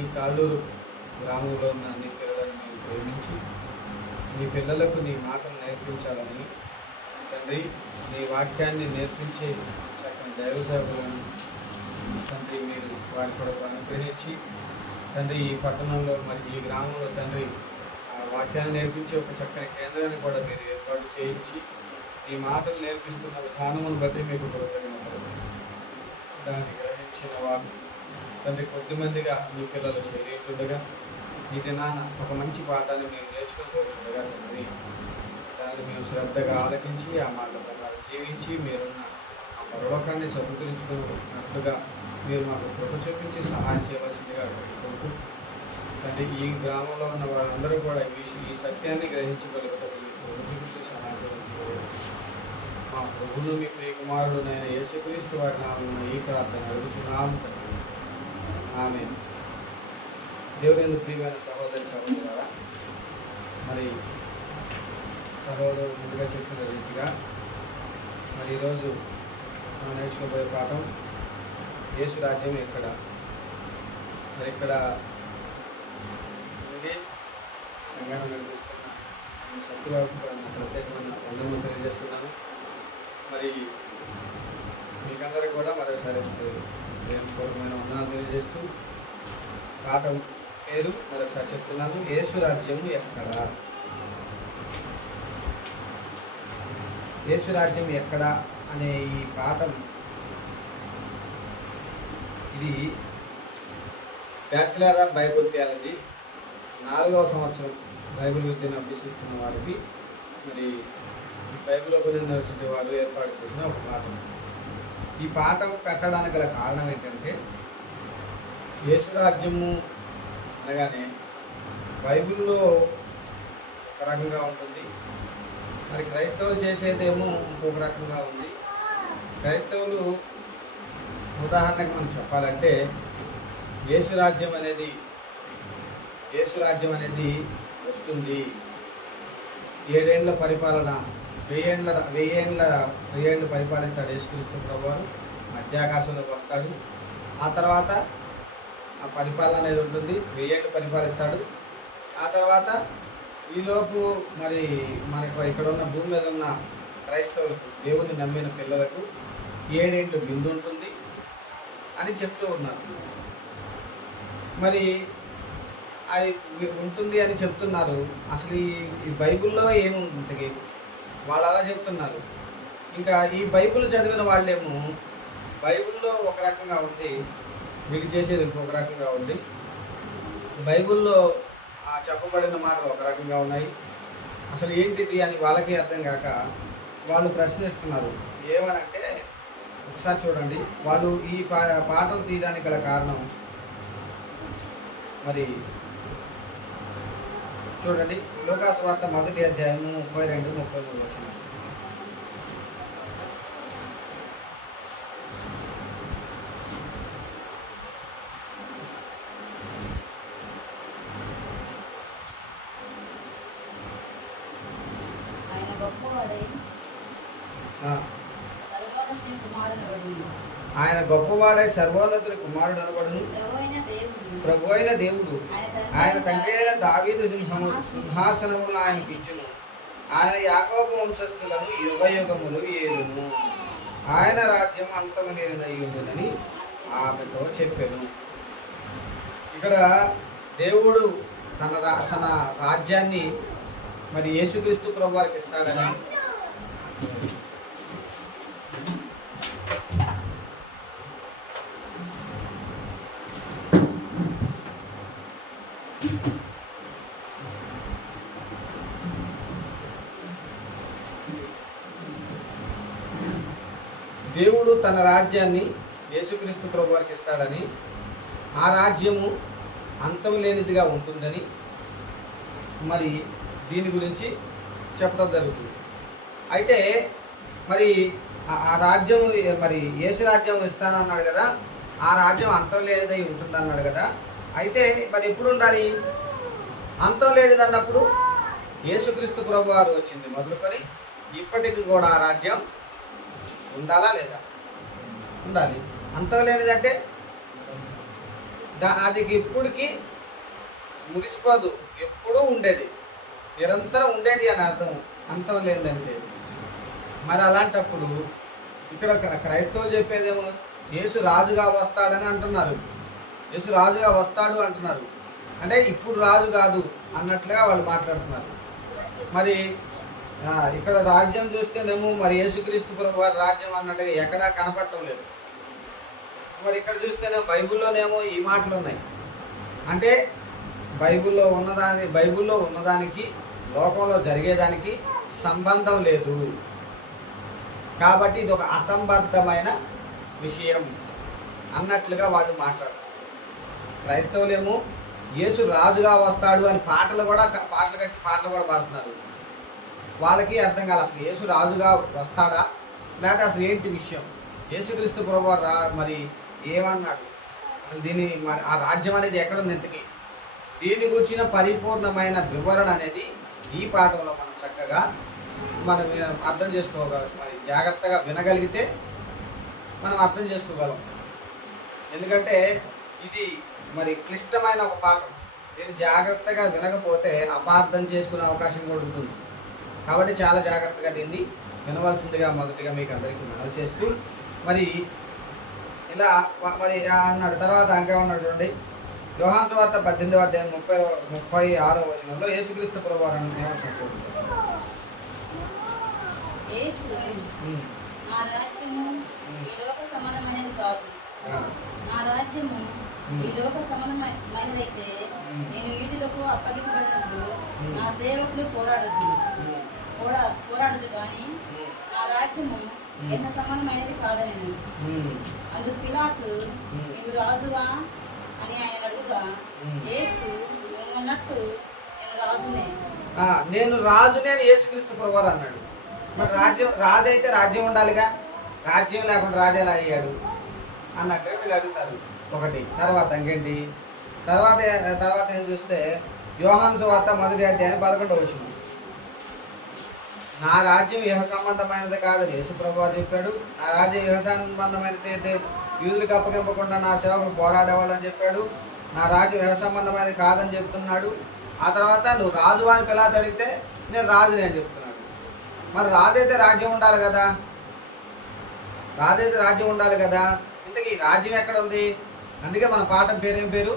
ఈ తాళ్ళూరు గ్రామంలో ఉన్న నీ పిల్లలను నీవు ప్రేమించి నీ పిల్లలకు నీ మాటలు నేర్పించాలని తండ్రి, నీ వాక్యాన్ని నేర్పించే చక్కని దైవ సేవలను తండ్రి మీరు వారి కొరకు అనుగ్రహించి తండ్రి ఈ పట్టణంలో మరి ఈ గ్రామంలో తండ్రి ఆ వాక్యాన్ని నేర్పించే ఒక చక్కని కేంద్రాన్ని కూడా మీరు ఏర్పాటు చేయించి ఈ మాటలు నేర్పిస్తున్న విధానమును బట్టి మీకు కృతజ్ఞతలు. దాన్ని గ్రహించిన వారు తండ్రి కొద్దిమందిగా మీ పిల్లలు చేరేటుండగా ఈ దినాన ఒక మంచి పాఠాన్ని మేము నేర్చుకోవచ్చుండగా తండ్రి, దాన్ని మేము శ్రద్ధగా ఆలకించి ఆ మాట ప్రకారం జీవించి మీరున్న ఆ పరలోకాన్ని సమకూరించుకున్నట్లుగా మీరు మాకు కృప చూపించి సహాయం చేయవలసిందిగా కోరుకుంటూ తండ్రి, ఈ గ్రామంలో ఉన్న వారందరూ కూడా ఈ సత్యాన్ని గ్రహించగలుగుతారు. కృప చూపించి సహాయం చేయవలసిందిగా మా ప్రభువును మీ ప్రియ కుమారుడు నేను యేసుక్రీస్తు వారి నామమున ఈ ప్రార్థన అడుగుచున్నాము తండ్రి. ఆమేన్. దేవుని ప్రియమైన సహోదరి సహోదరులారా, మరి సహోదరుడు ముందుగా చెప్పిన రీతిగా మరి ఈరోజు మనం నేర్చుకోబోయే పాఠం యేసు రాజ్యం ఎక్కడ. మరి ఇక్కడ ఉండి సంఘాన్ని నడిపిస్తున్న సత్యవాకు కూడా నా ప్రత్యేకమైన వందనములు తెలియజేస్తున్నాను. మరి మీకందరికీ కూడా మరోసారి ప్రేమపూర్వకమైన వందనాలు తెలియజేస్తూ పాఠం పేరు మరొకసారి చెప్తున్నాను, యేసు రాజ్యం ఎక్కడ. యేసు రాజ్యం ఎక్కడ అనే ఈ పాఠం ఇది బ్యాచిలర్ ఆఫ్ బైబుల్ థియాలజీ 4వ సంవత్సరం బైబిల్ విద్యను అభ్యసిస్తున్న వారికి మరి బైబిల్ ఓపెన్ యూనివర్సిటీ వారు ఏర్పాటు చేసిన ఒక పాఠం. ఈ పాఠం పెట్టడానికి గల కారణం ఏంటంటే యేసు రాజ్యము అనగానే బైబిల్లో ఒక రకంగా ఉంటుంది, మరి క్రైస్తవులు చేసేదేమో ఇంకొక రకంగా ఉంది. క్రైస్తవులు ఉదాహరణకు మనం చెప్పాలంటే యేసు రాజ్యం అనేది వస్తుంది, 7 ఏళ్ల పరిపాలన, 1000 ఏళ్ళు పరిపాలిస్తాడు యేసుక్రీస్తు ప్రభువారు. మధ్యాకాశంలోకి వస్తాడు, ఆ తర్వాత ఆ పరిపాలన అనేది ఉంటుంది, 1000 ఏళ్ళు పరిపాలిస్తాడు. ఆ తర్వాత ఈలోపు మరి మనకు ఇక్కడ ఉన్న భూమి మీద ఉన్న క్రైస్తవులకు, దేవుని నమ్మిన పిల్లలకు 7 ఏళ్ళు బిందు ఉంటుంది అని చెప్తూ ఉన్నారు. మరి అది ఉంటుంది అని చెప్తున్నారు. అసలు ఈ బైబిల్లో ఏముంటుంది, వాళ్ళు అలా చెప్తున్నారు. ఇంకా ఈ బైబిల్ చదివిన వాళ్ళేమో బైబిల్లో ఒక రకంగా ఉంది, వీళ్ళు చేసేది ఇంకొక రకంగా ఉంది. బైబిల్లో చెప్పబడిన మాటలు ఒక రకంగా ఉన్నాయి, అసలు ఏంటిది అని వాళ్ళకి అర్థం కాక వాళ్ళు ప్రశ్నిస్తున్నారు. ఏమనంటే ఒకసారి చూడండి, వాళ్ళు ఈ పాఠం తీయడానికి గల కారణం మరి చూడండి, లూకా సువార్త 1వ అధ్యాయము 32-33 వచనం. ఆయన గొప్పవాడై సర్వోన్నతుని కుమారుడు అనబడును, ప్రభు అయిన దేవుడు ఆయన తండ్రి అయిన దావీదు సింహాసనమును ఆయనకు ఇచ్చును, ఆయన యాకోబు వంశస్థులను యుగయుగములు ఏలును, ఆయన రాజ్యం అంతము లేనిదై ఉండునని ఆమెతో చెప్పాను. ఇక్కడ దేవుడు తన రాజ్యాన్ని మరి యేసుక్రీస్తు ప్రభు వారికి ఇస్తాడని, దేవుడు తన రాజ్యాన్ని యేసుక్రీస్తు ప్రభు వారికి ఇస్తాడని, ఆ రాజ్యము అంతం లేనిదిగా ఉంటుందని మరి దీని గురించి చెప్పడం జరుగుతుంది. అయితే మరి ఆ రాజ్యం మరి యేసు రాజ్యం ఇస్తానన్నాడు కదా, ఆ రాజ్యం అంతం లేనిదై ఉంటుందన్నాడు కదా. అయితే మరి ఎప్పుడు ఉండాలి? అంతం లేనిది అన్నప్పుడు యేసుక్రీస్తు ప్రభు వారు వచ్చింది మొదలుకొని ఇప్పటికి కూడా ఆ రాజ్యం ఉండాలా లేదా? ఉండాలి. అంతం లేనిదంటే అది ఇప్పటికి ముగిసిపోదు, ఎప్పుడూ ఉండేది, నిరంతరం ఉండేది అని అర్థం, అంతం లేదంటే. మరి అలాంటప్పుడు ఇక్కడ క్రైస్తవులు చెప్పేదేమో యేసు రాజుగా వస్తాడని అంటున్నారు, యేసు రాజుగా వస్తాడు అంటున్నారు. అంటే ఇప్పుడు రాజు కాదు అన్నట్లుగా వాళ్ళు మాట్లాడుతున్నారు. మరి ఇక్కడ రాజ్యం చూస్తేనేమో మరి యేసుక్రీస్తు ప్రభు వారి రాజ్యం అన్నట్టుగా ఎక్కడా కనపడటం లేదు. మరి ఇక్కడ చూస్తేనేమో బైబిల్లోనేమో ఈ మాటలు ఉన్నాయి. అంటే బైబిల్లో ఉన్నదానికి లోకంలో జరిగేదానికి సంబంధం లేదు కాబట్టి ఇది ఒక అసంబద్ధమైన విషయం అన్నట్లుగా వాళ్ళు మాట్లాడతారు. క్రైస్తవులేమో యేసు రాజుగా వస్తాడు అని పాటలు కట్టి పాటలు కూడా పాడుతున్నారు. వాళ్ళకి అర్థం కాదు అసలు యేసు రాజుగా వస్తాడా లేకపోతే అసలు ఏంటి విషయం, యేసుక్రీస్తు ప్రభువు మరి ఏమన్నాడు, అసలు దీని మరి ఆ రాజ్యం అనేది ఎక్కడుంది ఇంతకీ, దీని గురించిన పరిపూర్ణమైన వివరణ అనేది ఈ పాఠంలో మనం చక్కగా మనం అర్థం చేసుకోగలం. మరి జాగ్రత్తగా వినగలిగితే మనం అర్థం చేసుకోగలం. ఎందుకంటే ఇది మరి క్లిష్టమైన ఒక పాఠం, దీన్ని జాగ్రత్తగా వినకపోతే అపార్థం చేసుకునే అవకాశం కూడా ఉంటుంది. కాబట్టి చాలా జాగ్రత్తగా దీన్ని వినవలసిందిగా మొదటిగా మీకు అందరికీ మనవి చేస్తూ మరి ఇలా మరి అన్నాడు. తర్వాత ఇంకేమన్నాడు చూడండి, యోహాను సువార్త 18:36 వచనంలో యేసుక్రీస్తు ప్రభువారు ఏమంటున్నాడు చూడండి. నా రాజ్యము ఈ లోక సమానమైనది కాదు, నా రాజ్యము ఈ లోక సమానమైనదైతే నేను యూదులకు అప్పగింపబడినప్పుడు నా సేవకులు పోరాడదు కానీ నా రాజ్యము ఎంత సమానమైనది కాదని. అందుకు పిలాతు నీవు రాజువా అని ఆయన అడుగుగా యేసు అన్నట్టు నేను రాజునే అని యేసుక్రీస్తు ప్రభువారు అన్నాడు. మరి రాజు అయితే రాజ్యం ఉండాలిగా, రాజ్యం లేకుండా రాజు ఎలా అయ్యాడు అన్నట్లుగా వీళ్ళు అడుగుతారు. ఒకటి తర్వాత ఇంకేంటి తర్వాత ఏం చూస్తే యోహాను సువార్త 1:11 వచనం, నా రాజ్యం ఇహ సంబంధమైనది కాదని యేసు ప్రభువారు చెప్పాడు. నా రాజ్యం ఇహ సంబంధమైనది అయితే యూదులకు అప్పగింపకుండా నా సేవకులు పోరాడేవాళ్ళని చెప్పాడు. నా రాజ్యం ఇహ సంబంధమైనది కాదని చెప్తున్నాడు. ఆ తర్వాత నువ్వు రాజు అని పిలాతు అడిగితే నేను రాజుని అని చెప్తున్నాడు. మరి రాజు అయితే రాజ్యం ఉండాలి కదా, ఇంతకీ రాజ్యం ఎక్కడ ఉంది? అందుకే మన పాఠం పేరేం పేరు,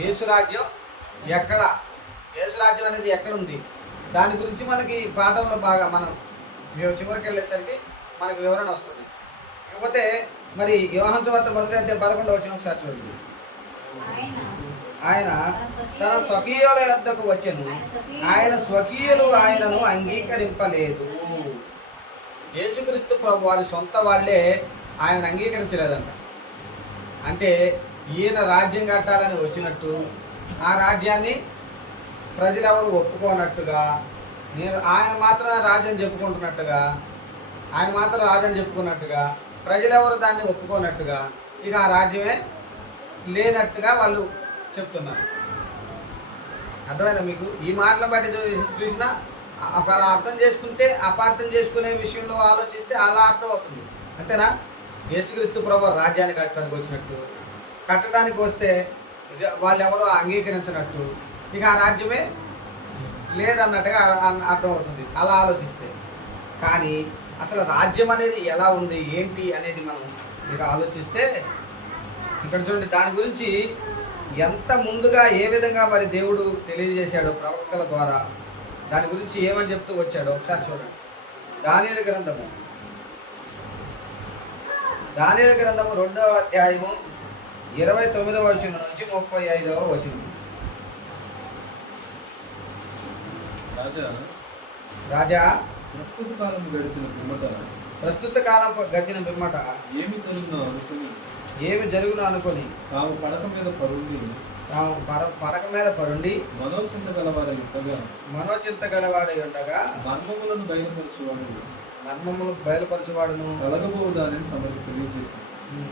యేసు రాజ్యం ఎక్కడ, యేసు రాజ్యం అనేది ఎక్కడ ఉంది దాని గురించి మనకి పాఠంలో బాగా మనం చివరికి వెళ్ళేసరికి మనకు వివరణ వస్తుంది. కాకపోతే మరి యోహాను సువార్త 1:11 వచనం ఒకసారి చూడండి. ఆయన తన స్వకీయుల యొద్దకు వచ్చెను, ఆయన స్వకీయులు ఆయనను అంగీకరింపలేదు. యేసుక్రీస్తు ప్రభు వారి సొంత వాళ్ళే ఆయనను అంగీకరించలేదంట. అంటే ఈయన రాజ్యం కట్టాలని వచ్చినట్టు ఆ రాజ్యాన్ని ప్రజలెవరు ఒప్పుకోనట్టుగా, ఆయన మాత్రం రాజ్యం చెప్పుకున్నట్టుగా ప్రజలెవరు దాన్ని ఒప్పుకోనట్టుగా ఇక ఆ రాజ్యమే లేనట్టుగా వాళ్ళు చెప్తున్నారు. అర్థమైందా మీకు? ఈ మాటలను బట్టి చూసినా అలా అర్థం చేసుకుంటే అపార్థం చేసుకునే విషయంలో ఆలోచిస్తే అలా అర్థం అవుతుంది. అంతేనా? యేసుక్రీస్తు ప్రభువు రాజ్యాన్ని కట్టడానికి వస్తే వాళ్ళు ఎవరో అంగీకరించినట్టు ఇక ఆ రాజ్యమే లేదన్నట్టుగా అర్థమవుతుంది అలా ఆలోచిస్తే. కానీ అసలు రాజ్యం అనేది ఎలా ఉంది ఏంటి అనేది మనం ఇక ఆలోచిస్తే ఇక్కడ చూడండి, దాని గురించి ఎంత ముందుగా ఏ విధంగా మరి దేవుడు తెలియజేశాడో ప్రవక్తల ద్వారా, దాని గురించి ఏమని చెప్తూ వచ్చాడో ఒకసారి చూడండి. దానియేలు గ్రంథము 2వ అధ్యాయము 29వ వచనం నుంచి 35వ వచనం. రాజా ప్రస్తుత కాలం గడిచిన పిమ్మట ఏమి జరుగును అనుకొని తాము పడక మీద పరుండి మనోచింత గలవాడై ఉండగా మర్మములు బయలుపరచువాడును కలగబోదానని తమకు తెలియజేశాను.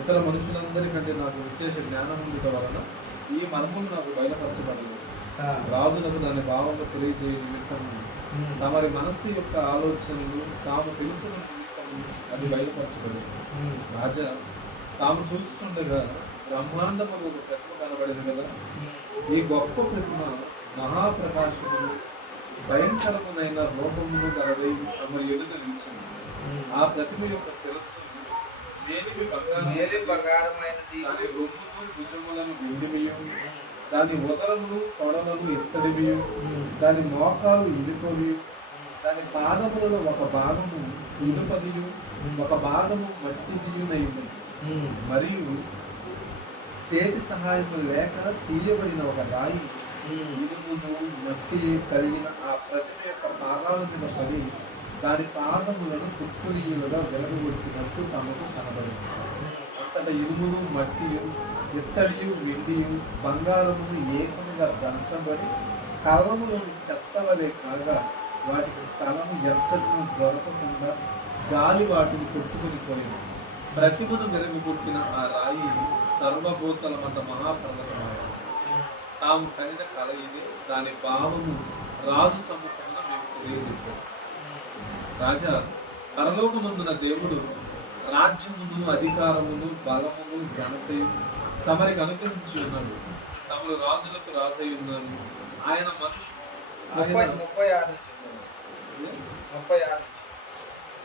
ఇతర మనుషులందరికంటే నాకు విశేష జ్ఞానం ఉండటం వలన ఈ మర్మములు నాకు బయలుపరచబడలేదు. రాజులకు దాని భావంలో తెలియజేయ నిమిత్తం తమరి మనస్సు యొక్క ఆలోచనలు తాము తెలుసుకున్న నిమిత్తం అది బయలుపరచబడలేదు. రాజా తాము చూస్తుండగా బ్రహ్మాండములు ఒక ప్రతిమ కనబడింది కదా. ఈ గొప్ప ప్రతిమ మహాప్రకాశములు భయంకరమునైన రూపమును గలదై తమ ఎదుట నిలిచింది. ఆ ప్రతిమ యొక్క శిరస్సు మేలి బంగారమైనది, దాని రొమ్మును భుజములను వెండిమియు, దాని ఉదరములు తొడలను ఇత్తడివియు, దాని మోకాలు ఇనుపవి, దాని పాదములలో ఒక భాగము ఇనుపదియు ఒక భాగము మట్టిదియునైంది. మరియు చేతి సహాయము లేక తీయబడిన ఒక రాయి ఇనుమును మట్టి కలిగిన ఆ ప్రతిమ యొక్క పాదాల మీద పడి దాని పాదములను తుక్కునీయులుగా వెలగొట్టినట్టు తమకు కనబడింది. అంతటా ఇనుమును మట్టియు ఇత్తడియు వెండియు బంగారమును ఏకముగా దంచబడి కళ్ళములోని చెత్త వలె కాగా వాటికి స్థలము ఎత్తటను దొరకకుండా గాలి వాటిని కొట్టుకుని పోయింది. ప్రతిమను మెరుగుగొట్టిన ఆ రాయి సర్వభూతలమంత మహాపర్వతమాయ. తాము కనిన కళ ఇదే, దాని భావము రాజు సముఖమున మేము తెలియజెప్పాము. రాజా, పరలోకమందున దేవుడు రాజ్యమును అధికారమును బలమును ఘనతయు తమరికి అనుగ్రహించి ఉన్నాడు. తమరు రాజులకు రాజై ఉన్నారు. ఆయన మనుషులు 36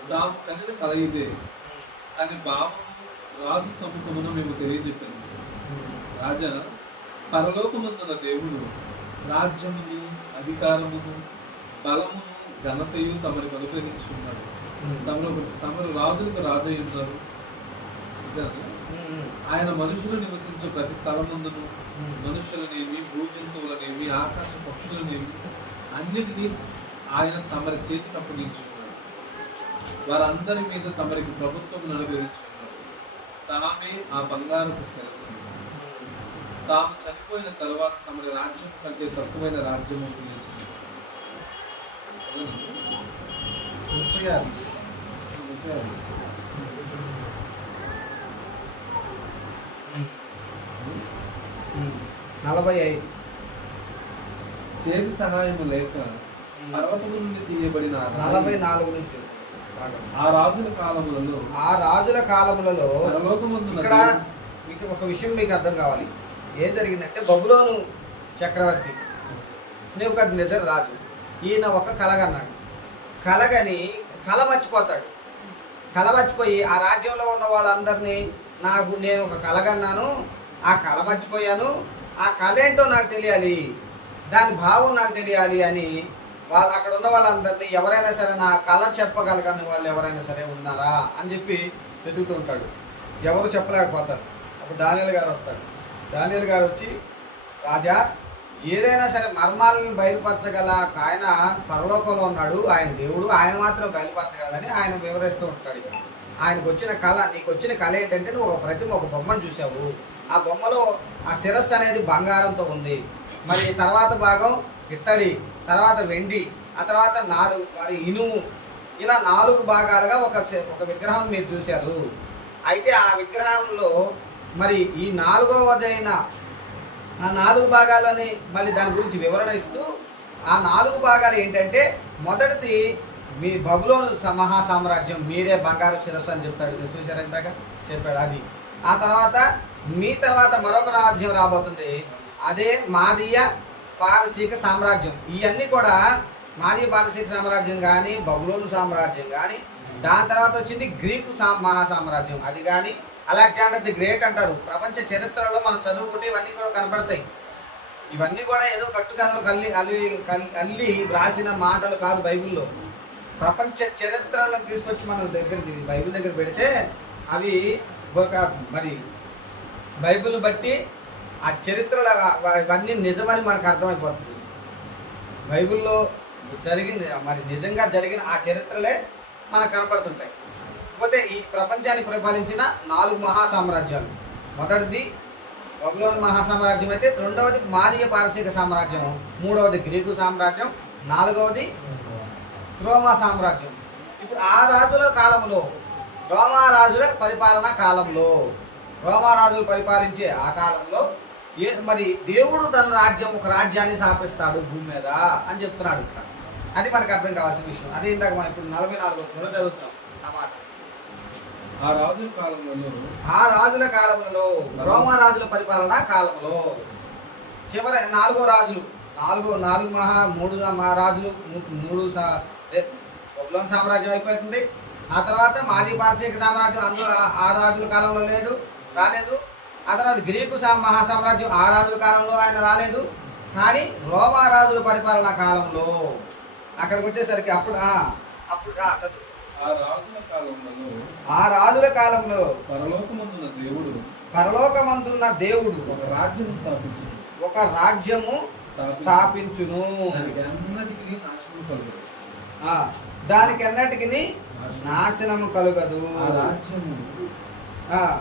తాము కనిన కళ ఇదే అని భావము రాజు సముఖమున మేము తెలియజెప్పాము. రాజా, పరలోకమందున దేవుడు రాజ్యమును అధికారమును బలమును ఘనతయు తమరికి అనుగ్రహించి ఉన్నాడు. తమరు రాజులకు రాజై ఉన్నారు. ఆయన మనుషులు నివసించే ప్రతి స్థలమందును మనుషులనేమి భూజంతువులనేమి ఆకాశ పక్షులనేమి అన్నిటినీ ఆయన తమరి చేతికి అప్పగించున్నాడు. వారందరి మీద తమరికి ప్రభుత్వం అనుగ్రహించున్నారు. తామే ఆ బంగారపు శిరస్సు. తాము చనిపోయిన తర్వాత తమరి రాజ్యం కంటే తక్కువైన రాజ్యం నిలిచింది. 36 45 చేతి సహాయము లేక పర్వతము నుండి తీయబడిన 44 నుంచి ఆ రాజుల కాలములలో ఆ రాజుల కాలములలో పరలోకమందున ఇక్కడ మీకు ఒక విషయం మీకు అర్థం కావాలి. ఏం జరిగిందంటే బబులోను చక్రవర్తి నెబుకద్నెజర్ రాజు ఈయన ఒక కలగన్నాడు. కలగని కల మర్చిపోతాడు. కల మర్చిపోయి ఆ రాజ్యంలో ఉన్న వాళ్ళందరినీ నేను ఒక కలగన్నాను, ఆ కల మర్చిపోయాను, ఆ కళ ఏంటో నాకు తెలియాలి, దాని భావం నాకు తెలియాలి అని వాళ్ళు అక్కడ ఉన్న వాళ్ళందరినీ ఎవరైనా సరే నా కళ చెప్పగలగని వాళ్ళు ఎవరైనా సరే ఉన్నారా అని చెప్పి వెతుకుతూ ఉంటాడు. ఎవరు చెప్పలేకపోతారు. అప్పుడు దానియేలు గారు వస్తాడు. దానియేలు గారు వచ్చి, రాజా, ఏదైనా సరే మర్మాలను బయలుపరచగల ఆయన పరలోకంలో ఉన్నాడు, ఆయన దేవుడు, ఆయన మాత్రం బయలుపరచగలని ఆయన వివరిస్తూ ఉంటాడు. ఆయనకు వచ్చిన కళ, నీకు వచ్చిన కళ ఏంటంటే నువ్వు ఒక ప్రతిమ, ఒక బొమ్మను చూసావు. ఆ బొమ్మలో ఆ శిరస్సు అనేది బంగారంతో ఉంది, మరి తర్వాత భాగం ఇత్తడి, తర్వాత వెండి, ఆ తర్వాత 4 మరి ఇనుము, ఇలా 4 భాగాలుగా ఒక విగ్రహం మీరు చూశారు. అయితే ఆ విగ్రహంలో మరి ఈ 4వదైన ఆ 4 భాగాలని మళ్ళీ దాని గురించి వివరణ ఇస్తూ ఆ 4 భాగాలు ఏంటంటే, మొదటిది మీ బబులోను మహాసామ్రాజ్యం, మీరే బంగారు శిరస్సు అని చెప్తాడు. చూసారా ఇందాక చెప్పాడు అది. ఆ తర్వాత మీ తర్వాత మరొక రాజ్యం రాబోతుంది, అదే మాదీయ పారసీక సామ్రాజ్యం. ఇవన్నీ కూడా మాదీయ పారసీక సామ్రాజ్యం కానీ బబులోను సామ్రాజ్యం కానీ, దాని తర్వాత వచ్చింది గ్రీకు మహాసామ్రాజ్యం, అది కానీ అలెగ్జాండర్ ది గ్రేట్ అంటారు. ప్రపంచ చరిత్రలో మనం చదువుకుంటే ఇవన్నీ కూడా కనపడతాయి. ఇవన్నీ కూడా ఏదో కట్టుకథలు అల్లి రాసిన మాటలు కాదు బైబిల్లో. ప్రపంచ చరిత్రలను తీసుకొచ్చి మనం బైబిల్ దగ్గర పెడితే అవి ఒక మరి బైబిల్ బట్టి ఆ చరిత్రలు ఇవన్నీ నిజమని మనకు అర్థమైపోతుంది. బైబిల్లో జరిగింది మరి నిజంగా జరిగిన ఆ చరిత్రలే మనకు కనపడుతుంటాయి. కాకపోతే ఈ ప్రపంచాన్ని పరిపాలించిన 4 మహాసామ్రాజ్యాలు, మొదటిది బబులోను మహాసామ్రాజ్యం అయితే, రెండవది మాదీయ పారసీక సామ్రాజ్యం, మూడవది గ్రీకు సామ్రాజ్యం, 4వది రోమా సామ్రాజ్యం. ఇప్పుడు ఆ రాజుల కాలంలో, రోమా రాజుల పరిపాలనా కాలంలో, రోమా రాజులు పరిపాలించే ఆ కాలంలో మరి దేవుడు తన రాజ్యం, ఒక రాజ్యాన్ని స్థాపిస్తాడు భూమి మీద అని చెప్తున్నాడు ఇక్కడ. అది మనకు అర్థం కావాల్సిన విషయం. అదే ఇందాక మనం ఇప్పుడు 44 చదువుతున్నాం ఆ మాట. ఆ రాజుల కాలంలో ఆ రాజుల కాలంలో రోమా రాజుల పరిపాలన కాలంలో చివరి నాలుగు రాజులు మూడు రాజులు బబులోను సామ్రాజ్యం అయిపోతుంది. ఆ తర్వాత మాదీ పారసీక సామ్రాజ్యం అందులో ఆ రాజుల కాలంలో రాలేదు. ఆ తర్వాత గ్రీకు మహాసామ్రాజ్యం ఆ రాజుల కాలంలో ఆయన రాలేదు. కానీ రోమా రాజుల పరిపాలన కాలంలో అక్కడికి వచ్చేసరికి అప్పుడు చదువు. ఆ రాజుల కాలంలో పరలోకమందున్న దేవుడు ఒక రాజ్యము స్థాపించును. దానికి అన్నిటికీ నాశనము కలుగదు.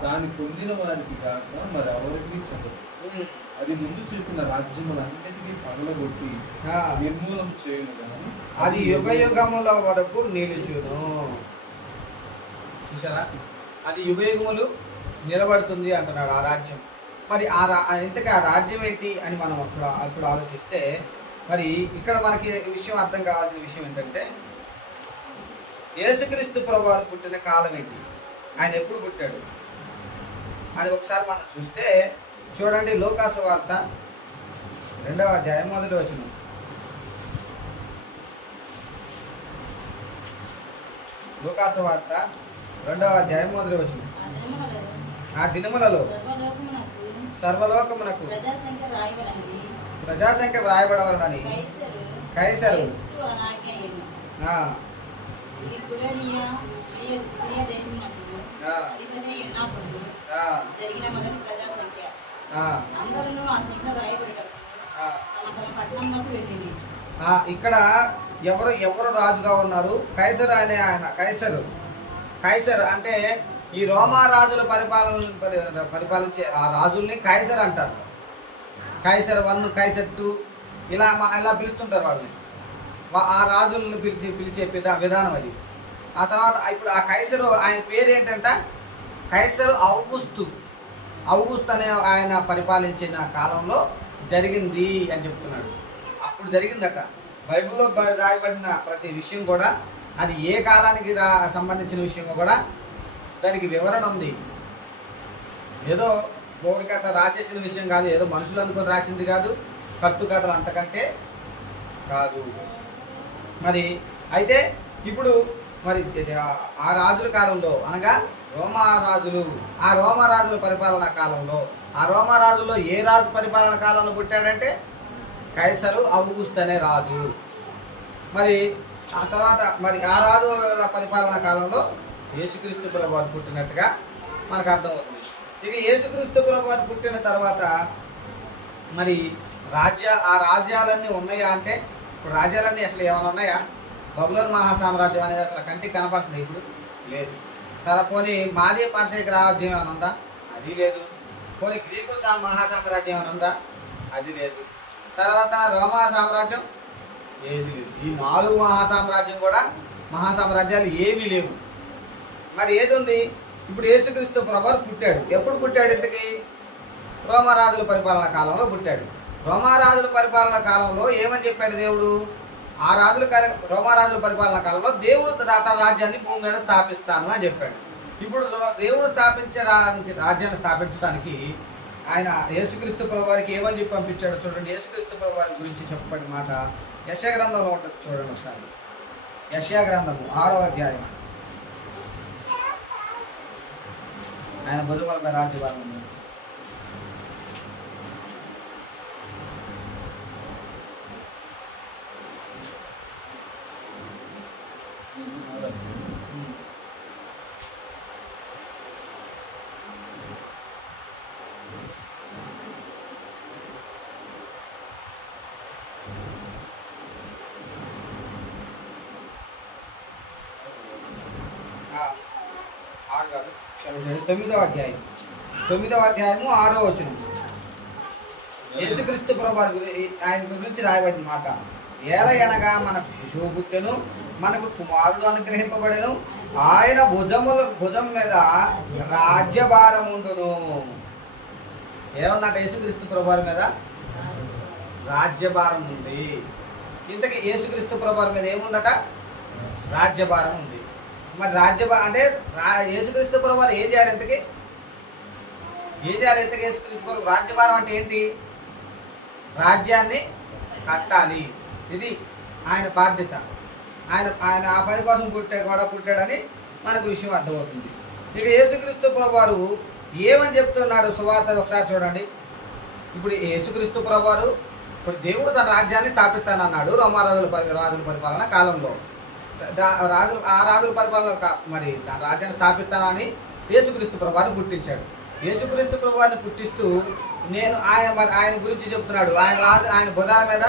దాన్ని పొందిన వారికి కాక మరి ఎవరికి చెందదు. అది ముందు చెప్పిన రాజ్యములన్నిటికీ పగలగొట్టి నిర్మూలం చేయను కానీ అది యుగ యుగముల వరకు నిలుచును. చూసారా, అది యుగ యుగములు నిలబడుతుంది అంటున్నాడు ఆ రాజ్యం. మరి ఇంతకీ ఆ రాజ్యం ఏంటి అని మనం అప్పుడు ఆలోచిస్తే మరి ఇక్కడ మనకి విషయం అర్థం కావాల్సిన విషయం ఏంటంటే యేసుక్రీస్తు ప్రభువారు పుట్టిన కాలం ఏంటి, ఆయన ఎప్పుడు పుట్టాడు అని ఒకసారి మనం చూస్తే చూడండి. లూకాసు వార్త 2వ అధ్యాయం 1వ వచనం. లూకాసు వార్త 2వ అధ్యాయం 1వ వచనం. ఆ దినములలో సర్వలోకమునకు ప్రజాసంఖ్య వ్రాయబడవలనని కైసరు ఇక్కడ ఎవరు రాజుగా ఉన్నారు? కైసరు అనే ఆయన. కైసర్ అంటే ఈ రోమా రాజుల పరిపాలించే ఆ రాజుల్ని కైసర్ అంటారు. కైసర్ 1, కైసర్ 2 ఇలా పిలుస్తుంటారు వాళ్ళని. ఆ రాజులను పిలిచే విధానం అది. ఆ తర్వాత ఇప్పుడు ఆ కైసరు ఆయన పేరు ఏంటంట? కైసరు ఔగుస్తు అనే ఆయన పరిపాలించిన కాలంలో జరిగింది అని చెప్తున్నాడు. అప్పుడు జరిగిందట. బైబిల్లో రాయబడిన ప్రతి విషయం కూడా అది ఏ కాలానికి సంబంధించిన విషయం కూడా దానికి వివరణ ఉంది. ఏదో బోడికట్ట రాసేసిన విషయం కాదు, ఏదో మనుషులు అనుకొని రాసింది కాదు, కట్టుకథలు అంతకంటే కాదు. మరి అయితే ఇప్పుడు మరి ఆ రాజుల కాలంలో అనగా ఆ రోమా రాజుల పరిపాలన కాలంలో ఆ రోమా రాజుల్లో ఏ రాజు పరిపాలన కాలంలో పుట్టాడంటే కైసరు ఔగుస్తు అనే రాజు. మరి ఆ తర్వాత మరి ఆ రాజుల పరిపాలన కాలంలో యేసుక్రీస్తు ప్రభువారు పుట్టినట్టుగా మనకు అర్థమవుతుంది. ఇక యేసుక్రీస్తు ప్రభువారు పుట్టిన తర్వాత మరి ఆ రాజ్యాలన్నీ ఉన్నాయా అంటే ఇప్పుడు రాజ్యాలన్నీ అసలు ఏమైనా ఉన్నాయా? బబులోను మహాసామ్రాజ్యం అనేది అసలు కంటికి కనపడుతుంది ఇప్పుడు లేదు. పోనీ మాదీ పారసీక రాజ్యం ఏమైనా ఉందా? అది లేదు. పోనీ గ్రీకు మహాసామ్రాజ్యం ఏమైనా ఉందా? అది లేదు. తర్వాత రోమా సామ్రాజ్యం ఏది లేదు. ఈ 4 మహాసామ్రాజ్యాలు ఏమీ లేవు. మరి ఏది ఉంది? ఇప్పుడు యేసుక్రీస్తు ప్రభువారు పుట్టాడు. ఎప్పుడు పుట్టాడు? ఇంతకీ రోమా రాజుల పరిపాలన కాలంలో పుట్టాడు. రోమా రాజుల పరిపాలన కాలంలో ఏమని చెప్పాడు దేవుడు? రోమా రాజుల పరిపాలన కాలంలో దేవుడు తన రాజ్యాన్ని భూమి మీద స్థాపిస్తాను అని చెప్పాడు. ఇప్పుడు దేవుడు రాజ్యాన్ని స్థాపించడానికి ఆయన యేసుక్రీస్తు ప్రభువారికి ఏమని చెప్పి పంపించాడు చూడండి. యేసుక్రీస్తు ప్రభువారి గురించి చెప్పబడిన మాట యెషయా గ్రంథంలో ఉంటుంది చూడండి ఒకసారి. యెషయా గ్రంథము 6వ అధ్యాయం. ఆయన భుజములపై రాజ్యభారం ఉంది. క్షమించండి, 9వ అధ్యాయం 6వ వచనం. యేసుక్రీస్తు ప్రభువారి ఆయన గురించి రాయబడిన మాట. ఏలయనగా మనకు శిశువు పుట్టెను, మనకు కుమారుడు అనుగ్రహింపబడెను, ఆయన భుజం మీద రాజ్యభారం ఉండును. ఏమన్నట? యేసుక్రీస్తు ప్రభువారి మీద రాజ్యభారం ఉంది. ఇంతకీ యేసుక్రీస్తు ప్రభువారి మీద ఏముందట? రాజ్యభారం ఉంది. మరి అంటే యేసుక్రీస్తు ప్రభు వారు ఏం చేయాలి ఇంతకీ? యేసుక్రీస్తు ప్రభు రాజ్యభారం అంటే ఏంటి? రాజ్యాన్ని కట్టాలి. ఇది ఆయన బాధ్యత. ఆయన ఆ పని కోసం పుట్టాడని మనకు విషయం అర్థమవుతుంది. ఇక యేసుక్రీస్తు ప్రభు వారు ఏమని చెప్తున్నాడు సువార్త ఒకసారి చూడండి. ఇప్పుడు యేసుక్రీస్తు ప్రభు వారు ఇప్పుడు దేవుడు తన రాజ్యాన్ని స్థాపిస్తానన్నాడు రాజుల పరిపాలన కాలంలో. రాజుల పరిపాలన మరి తన రాజ్యాన్ని స్థాపిస్తానని యేసుక్రీస్తు ప్రభు వారిని పుట్టించాడు. యేసుక్రీస్తు ప్రభు వారిని పుట్టిస్తూ నేను ఆయన గురించి చెప్తున్నాడు. ఆయన భుజాల మీద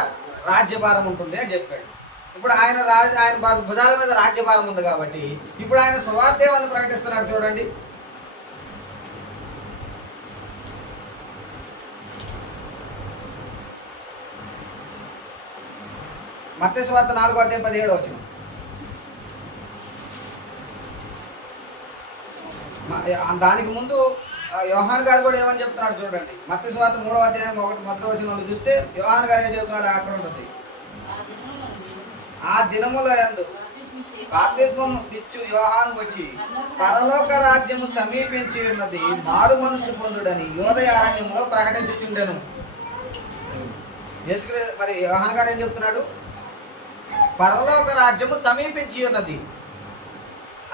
రాజ్యభారం ఉంటుంది అని చెప్పాడు. ఇప్పుడు ఆయన భుజాల మీద రాజ్యభారం ఉంది కాబట్టి ఇప్పుడు ఆయన సువార్త ఏమని ప్రకటిస్తున్నాడు చూడండి. మత్తయి సువార్త 4:17 దానికి ముందు యోహాన్ గారు కూడా ఏమని చెప్తున్నాడు చూడండి. మత్తయి సువార్త 3:1 చూస్తే యోహాన్ గారు ఏం చెప్తున్నాడు అక్కడ ఉంటుంది. ఆ దినముల యందు బాప్తిస్మం ఇచ్చు యోహాను వచ్చి పరలోక రాజ్యము సమీపించి ఉన్నది, మారు మనసు పొందుడని యోదయ అరణ్యంలో ప్రకటించుచుండెను. మరి యోహాన్ గారు ఏం చెప్తున్నాడు? పరలోక రాజ్యము సమీపించి ఉన్నది.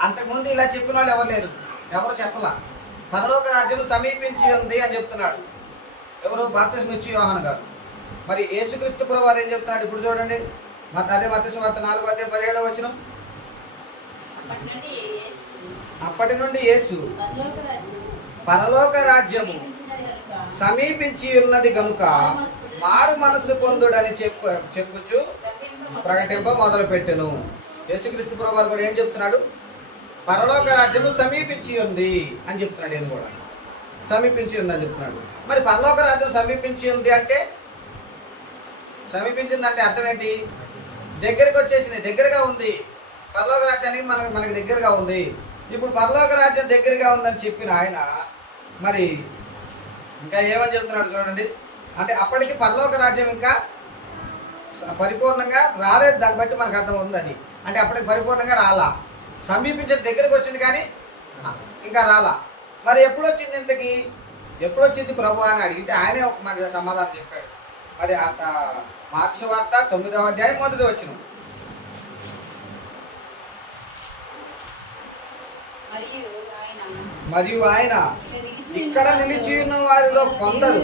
అంతకుముందు ఇలా చెప్పిన వాళ్ళు ఎవరు లేరు, ఎవరు చెప్పలా. పరలోక రాజ్యము సమీపించి ఉంది అని చెప్తున్నాడు. ఎవరు? బాప్తిస్మం ఇచ్చు యోహాన్ గారు. మరి యేసుక్రీస్తు ప్రభు వారు ఏం చెప్తున్నాడు ఇప్పుడు చూడండి. అదే మత్తయి సువార్త 4:17 అప్పటి నుండి యేసు పరలోక రాజ్యము సమీపించి ఉన్నది గనుక మారు మనసు పొందుడని చెప్పుచు ప్రకటింప మొదలు పెట్టెను. యేసుక్రీస్తు ప్రభు వారు కూడా ఏం చెప్తున్నాడు? పరలోక రాజ్యము సమీపించి ఉంది అని చెప్తున్నాడు. నేను కూడా సమీపించి ఉంది అని చెప్తున్నాడు. మరి పరలోక రాజ్యం సమీపించి ఉంది అంటే, సమీపించిందంటే అర్థం ఏంటి? దగ్గరికి వచ్చేసింది, దగ్గరగా ఉంది. పరలోక రాజ్యానికి మనకి దగ్గరగా ఉంది. ఇప్పుడు పరలోక రాజ్యం దగ్గరగా ఉందని చెప్పిన ఆయన మరి ఇంకా ఏమని చెప్తున్నాడు చూడండి. అంటే అప్పటికి పరలోక రాజ్యం ఇంకా పరిపూర్ణంగా రాలేదు. దాన్ని బట్టి మనకు అర్థం ఉంది అది. అంటే అప్పటికి పరిపూర్ణంగా రాలా, సమీపించే దగ్గరికి వచ్చింది కానీ ఇంకా రాలా. మరి ఎప్పుడు వచ్చింది ఇంతకి? ఎప్పుడు వచ్చింది ప్రభు అని అడిగితే ఆయనే ఒక మనకి సమాధానం చెప్పాడు. మరి మార్క్స్ వార్త 9:1 మరియు ఆయన ఇక్కడ నిలిచి ఉన్న వారిలో కొందరు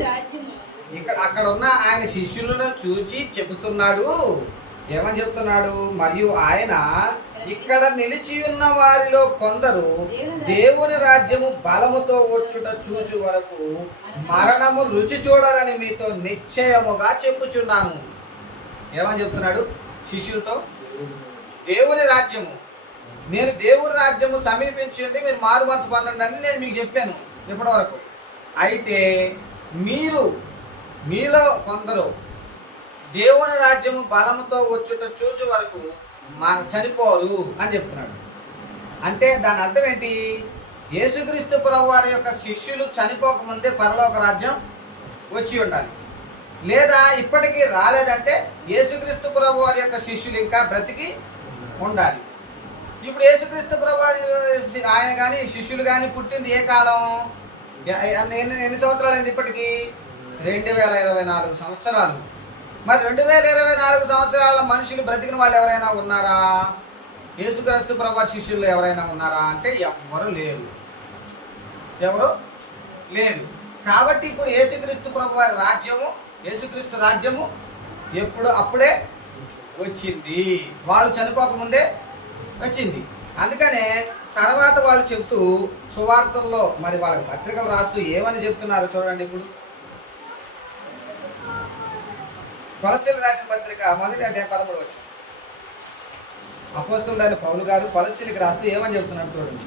అక్కడ ఉన్న ఆయన శిష్యులను చూచి చెబుతున్నాడు. ఏమని చెప్తున్నాడు? మరియు ఆయన ఇక్కడ నిలిచి ఉన్న వారిలో కొందరు దేవుని రాజ్యము బలముతో వచ్చుట చూచు వరకు మరణము రుచి చూడరని మీతో నిశ్చయముగా చెప్పుచున్నాను. ఏమని చెప్తున్నాడు శిష్యులతో? దేవుని రాజ్యము, నేను దేవుని రాజ్యము సమీపించింది, మీరు మారు మనసు పొందండి అని నేను మీకు చెప్పాను ఇప్పటి వరకు. అయితే మీలో కొందరు దేవుని రాజ్యము బలముతో వచ్చుట చూచు వరకు చనిపోరు అని చెప్తున్నాడు. అంటే దాని అర్థం ఏంటి? యేసుక్రీస్తు ప్రభు వారి యొక్క శిష్యులు చనిపోకముందే పరలోక రాజ్యం వచ్చి ఉండాలి. లేదా ఇప్పటికీ రాలేదంటే యేసుక్రీస్తు ప్రభు వారి యొక్క శిష్యులు ఇంకా బ్రతికి ఉండాలి. ఇప్పుడు యేసుక్రీస్తు ప్రభు ఆయన కానీ శిష్యులు కానీ పుట్టింది ఏ కాలం? ఎన్ని సంవత్సరాలు అయింది ఇప్పటికీ? 2024 సంవత్సరాలు. మరి 2024 సంవత్సరాల మనుషులు బ్రతికిన వాళ్ళు ఎవరైనా ఉన్నారా? యేసుక్రీస్తు ప్రభు శిష్యులు ఎవరైనా ఉన్నారా అంటే ఎవరు లేరు. కాబట్టి ఇప్పుడు యేసుక్రీస్తు ప్రభు వారి రాజ్యము, యేసుక్రీస్తు రాజ్యము అప్పుడే వచ్చింది. వాళ్ళు చనిపోకముందే వచ్చింది. అందుకనే తర్వాత వాళ్ళు చెప్తూ సువార్తల్లో మరి వాళ్ళకి పత్రికలు రాస్తూ ఏమని చెప్తున్నారు చూడండి. ఇప్పుడు కొలస్సీలకు రాసిన పత్రిక 1:13 అపోస్తలుడైన పౌలు గారు కొలస్సీలకు రాస్తూ ఏమని చెప్తున్నాడు చూడండి.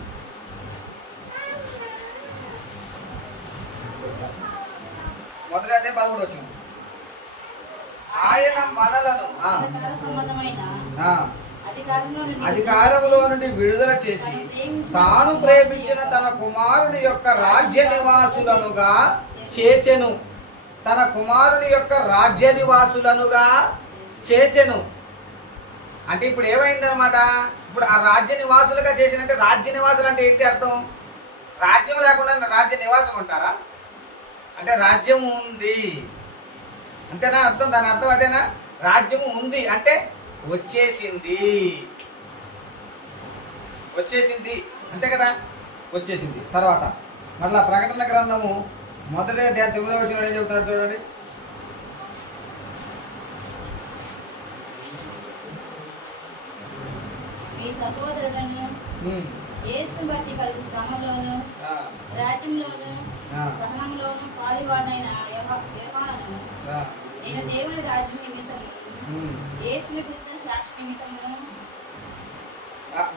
1:13 ఆయన మనలను అధికారములో నుండి విడుదల చేసి తాను ప్రేమించిన తన కుమారుని యొక్క రాజ్య నివాసులనుగా చేసెను. తన కుమారుని యొక్క రాజ్య నివాసులనుగా చేసెను. అంటే ఇప్పుడు ఏమైందనమాట? ఇప్పుడు ఆ రాజ్య నివాసులుగా చేసినట్టే. రాజ్య నివాసులు అంటే ఏంటి అర్థం? రాజ్యం లేకుండా రాజ్య నివాసం ఉంటారా? అంటే రాజ్యం ఉంది అంతేనా అర్థం? దాని అర్థం అదేనా? రాజ్యము ఉంది అంటే వచ్చేసింది, వచ్చేసింది అంతే కదా, వచ్చేసింది. తర్వాత మళ్ళా ప్రకటన గ్రంథము మొదటి అధ్యాయం 9వ వచనంలో ఏం చెబుతున్నారు చూడండి. మీ సహోదరులను యేసుని బట్టి కలిగి శ్రమలోను రాజ్యంలోను సహనంలోను పాలివాడైన యోహానును నేను దేవుని రాజ్యం నిమిత్తము యేసుని గురించిన సాక్షి నిమిత్తము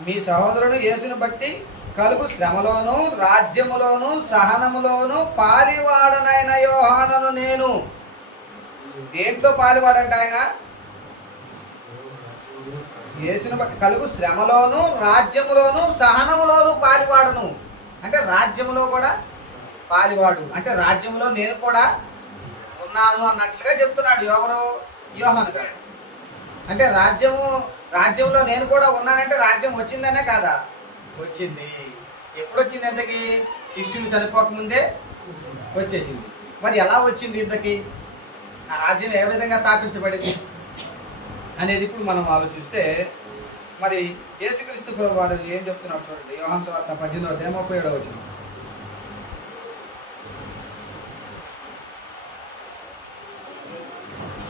మీ సహోదరుడు యేసుని బట్టి కలుగు శ్రమలోను రాజ్యములోను సహనములోను పాలివాడనైన యోహానును నేను. దేంట్లో పాలివాడంట ఆయన? యేసుని బట్టి కలుగు శ్రమలోను రాజ్యములోను సహనములోను పాలివాడను. అంటే రాజ్యములో కూడా పాలివాడు, అంటే రాజ్యంలో నేను కూడా ఉన్నాను అన్నట్లుగా చెప్తున్నాడు ఎవరు? యోహాను గారు. అంటే రాజ్యంలో నేను కూడా ఉన్నానంటే రాజ్యం వచ్చిందనే కాదా? వచ్చింది. ఎప్పుడు వచ్చింది? ఇంతకీ శిష్యులు చనిపోకముందే వచ్చేసింది. మరి ఎలా వచ్చింది ఇంతకీ? ఆ రాజ్యం ఏ విధంగా స్థాపించబడింది అనేది ఇప్పుడు మనం ఆలోచిస్తే, మరి యేసుక్రీస్తు ప్రభువు వారు ఏం చెప్తున్నారు చూడండి. యోహాను సువార్త 18వ అధ్యాయం 37వ వచనం.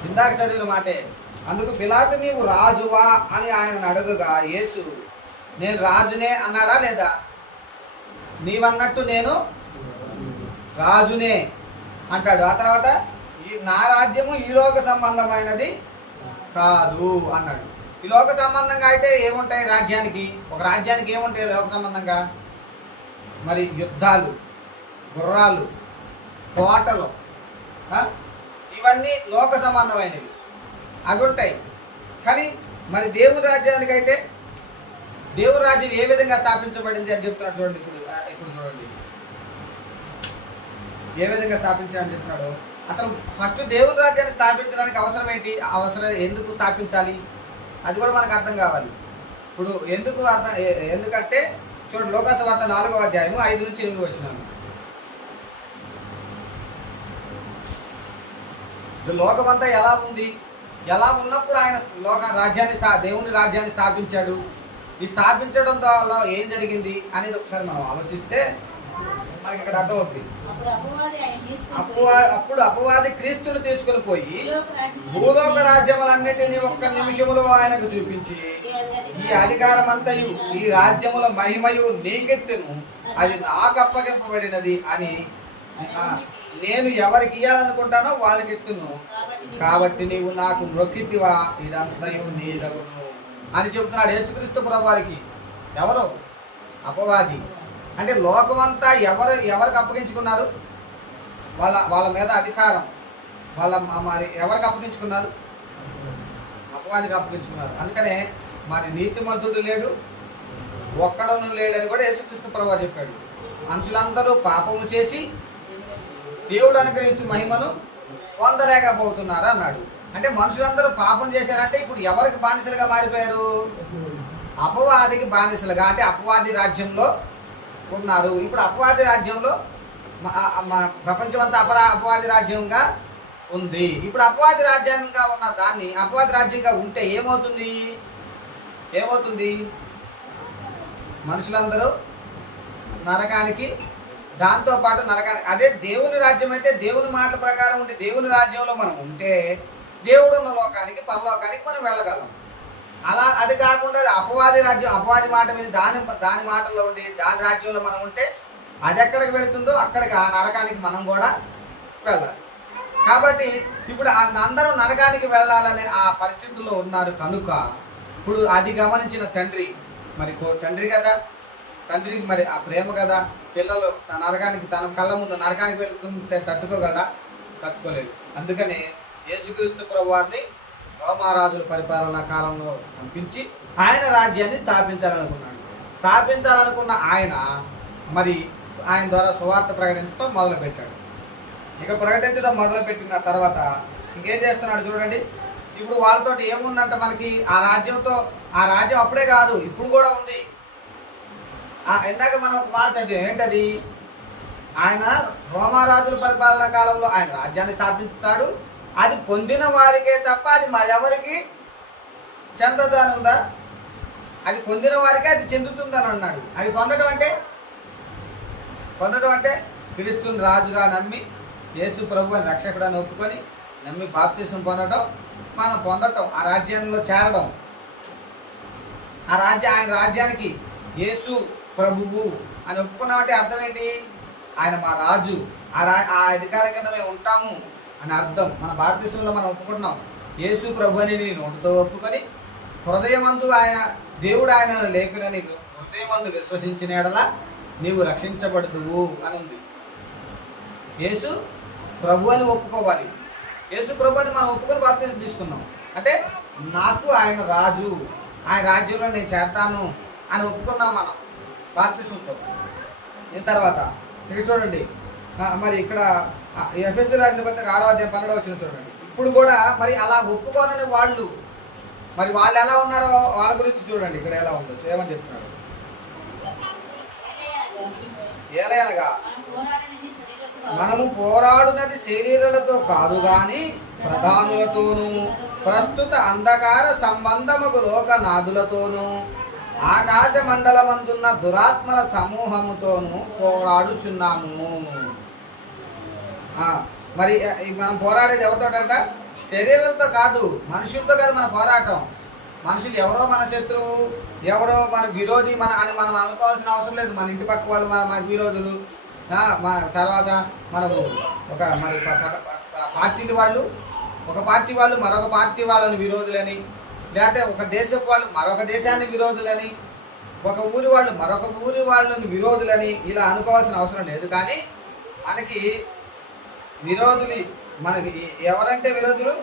ఇందాక చదివిన మాటే. అందుకు పిలాతు నీవు రాజువా అని ఆయన అడుగుగా యేసు నేను రాజునే అన్నాడా లేదా? నీవన్నట్టు నేను రాజునే అంటాడు. ఆ తర్వాత నా రాజ్యము ఈ లోక సంబంధమైనది కాదు అన్నాడు. ఈ లోక సంబంధంగా అయితే ఏముంటాయి రాజ్యానికి? ఒక రాజ్యానికి ఏముంటాయి లోక సంబంధంగా? మరి యుద్ధాలు, గుర్రాలు, కోటలు, ఇవన్నీ లోక సంబంధమైనవి, అవి ఉంటాయి. కానీ మరి దేవుని రాజ్యానికి అయితే దేవుని రాజ్యం ఏ విధంగా స్థాపించబడింది అని చెప్తున్నాడు చూడండి. ఇప్పుడు చూడండి ఏ విధంగా స్థాపించాడని చెప్తున్నాడు. అసలు ఫస్ట్ దేవుని రాజ్యాన్ని స్థాపించడానికి అవసరం ఏంటి? అవసరం ఎందుకు స్థాపించాలి అది కూడా మనకు అర్థం కావాలి. ఇప్పుడు ఎందుకంటే చూడండి లోకాసు వార్త 4వ అధ్యాయము 5 నుంచి 8 వచనాలు. లోకమంతా ఎలా ఉంది? ఎలా ఉన్నప్పుడు ఆయన దేవుని రాజ్యాన్ని స్థాపించాడు. ఈ స్థాపించడం ద్వారా ఏం జరిగింది అనేది ఒకసారి మనం ఆలోచిస్తే మనకి ఇక్కడ అర్థమవుతుంది. అప్పుడు అపవాది క్రీస్తును తీసుకుని పోయి భూలోక రాజ్యములన్నిటినీ ఒక్క నిమిషములో ఆయనకు చూపించి ఈ అధికారం అంతయు ఈ రాజ్యముల మహిమయు నీకెత్తును, అది నాకు అప్పగింపబడినది అని నేను ఎవరికి ఇయ్యాలనుకుంటానో వాళ్ళకి ఎత్తును, కాబట్టి నీవు నాకు మొక్కితివా ఇదంతయు నీదగును అని చెబుతున్నాడు యేసుక్రీస్తు ప్రభువారికి. ఎవరు? అపవాది. అంటే లోకమంతా ఎవరికి అప్పగించుకున్నారు? వాళ్ళ మీద అధికారం మరి ఎవరికి అప్పగించుకున్నారు? అపవాదికి అప్పగించుకున్నారు. అందుకనే మరి నీతిమంతుడు లేడు, ఒక్కడను లేడని కూడా యేసుక్రీస్తు ప్రభువు చెప్పాడు. మనుషులందరూ పాపము చేసి దేవుడు అనుగ్రహించు మహిమను పొందలేకపోతున్నారు అన్నాడు. అంటే మనుషులందరూ పాపం చేశారంటే ఇప్పుడు ఎవరికి బానిసలుగా మారిపోయారు? అపవాదికి బానిసలుగా. అంటే అపవాది రాజ్యంలో ఉన్నారు. ఇప్పుడు అపవాది రాజ్యంలో మన ప్రపంచం అంతా అపవాది రాజ్యంగా ఉంది. ఇప్పుడు అపవాది రాజ్యంగా ఉన్న దాన్ని అపవాది రాజ్యంగా ఉంటే ఏమవుతుంది? మనుషులందరూ నరకానికి, దాంతోపాటు నరకానికి. అదే దేవుని రాజ్యం అయితే దేవుని మాటల ప్రకారం ఉండి దేవుని రాజ్యంలో మనం ఉంటే దేవుడు ఉన్న లోకానికి, పరలోకానికి మనం వెళ్ళగలం. అలా అది కాకుండా అపవాది రాజ్యం, అపవాది మాట మీద దాని మాటల్లో ఉండి దాని రాజ్యంలో మనం ఉంటే అది ఎక్కడికి వెళుతుందో అక్కడికి ఆ నరకానికి మనం కూడా వెళ్ళాలి. కాబట్టి ఇప్పుడు అందరూ నరకానికి వెళ్ళాలనే ఆ పరిస్థితుల్లో ఉన్నారు కనుక ఇప్పుడు అది గమనించిన తండ్రి, మరి తండ్రి కదా, తండ్రికి మరి ఆ ప్రేమ కదా, పిల్లలు తన కళ్ళ ముందు నరకానికి వెళ్తుంటే తట్టుకోలేడు. అందుకనే యేసుక్రీస్తు ప్రభువారిని రోమారాజుల పరిపాలనా కాలంలో పంపించి ఆయన రాజ్యాన్ని స్థాపించాలనుకున్న ఆయన మరి ఆయన ద్వారా సువార్త ప్రకటించడం మొదలుపెట్టాడు. ఇక ప్రకటించడం మొదలుపెట్టిన తర్వాత ఇంకేం చేస్తున్నాడు చూడండి. ఇప్పుడు వాళ్ళతో ఏముందంట మనకి ఆ రాజ్యంతో, ఆ రాజ్యం అప్పుడే కాదు ఇప్పుడు కూడా ఉంది. ఇందాక మనం ఒక మాట ఏంటది, ఆయన రోమారాజుల పరిపాలన కాలంలో ఆయన రాజ్యాన్ని స్థాపిస్తాడు. అది పొందిన వారికే తప్ప అది మరెవరికి చెందదు అని ఉందా? అది పొందిన వారికే అది చెందుతుందని అన్నాడు. అది పొందడం అంటే క్రీస్తుని రాజుగా నమ్మి యేసు ప్రభు అని రక్షకుడు అని ఒప్పుకొని నమ్మి బాప్తిసం పొందడం, మనం పొందటం, ఆ రాజ్యంలో చేరడం. ఆయన రాజ్యానికి యేసు ప్రభువు అని ఒప్పుకున్నామంటే అర్థం ఏంటి? ఆయన మా రాజు, ఆ అధికారం కింద మేము ఉంటాము అని అర్థం. మన భారతదేశంలో మనం ఒప్పుకుంటున్నాం యేసు ప్రభు అని నేను నోటితో ఒప్పుకొని హృదయమందు ఆయన దేవుడు ఆయనను లేపినని హృదయమందు విశ్వసించిన యెడల నీవు రక్షించబడుదువు అని ఉంది. యేసు ప్రభు అని ఒప్పుకోవాలి. యేసు ప్రభు అని మనం ఒప్పుకొని బాప్తిసం తీసుకున్నాం అంటే నాకు ఆయన రాజు, ఆయన రాజ్యంలో నేను చేస్తాను అని ఒప్పుకున్నాం మనం బాప్తిసంతో. దీని తర్వాత ఇక్కడ చూడండి, మరి ఇక్కడ ఎఫెసీ రాసిన పత్రిక 6వ అధ్యాయం 12వ వచనం చూడండి. ఇప్పుడు కూడా మరి అలా ఒప్పుకోనని వాళ్ళు, మరి వాళ్ళు ఎలా ఉన్నారో వాళ్ళ గురించి చూడండి ఇక్కడ ఎలా ఉందో ఏమని చెప్తున్నాడు. ఏలయనగా మనము పోరాడునది శరీరాలతో కాదు గాని ప్రధానులతోనూ ప్రస్తుత అంధకార సంబంధముకు లోకనాథులతోనూ ఆకాశ మండలమందున్న దురాత్మల సమూహముతోనూ పోరాడుచున్నాము. మరి మనం పోరాడేది ఎవరితోటంట? శరీరాలతో కాదు, మనుషులతో కాదు మన పోరాటం. మనుషులు ఎవరో మన శత్రువు, ఎవరో మన విరోధి అని మనం అనుకోవాల్సిన అవసరం లేదు. మన ఇంటి పక్క వాళ్ళు మన విరోధులు, మన తర్వాత మనము మరి పార్టీల వాళ్ళు, ఒక పార్టీ వాళ్ళు మరొక పార్టీ వాళ్ళని విరోధులని, లేకపోతే ఒక దేశపు వాళ్ళు మరొక దేశాన్ని విరోధులని, ఒక ఊరి వాళ్ళు మరొక ఊరి వాళ్ళని విరోధులని ఇలా అనుకోవాల్సిన అవసరం లేదు. కానీ మనకి విరోధులు, మనకి ఎవరంటే విరోధులు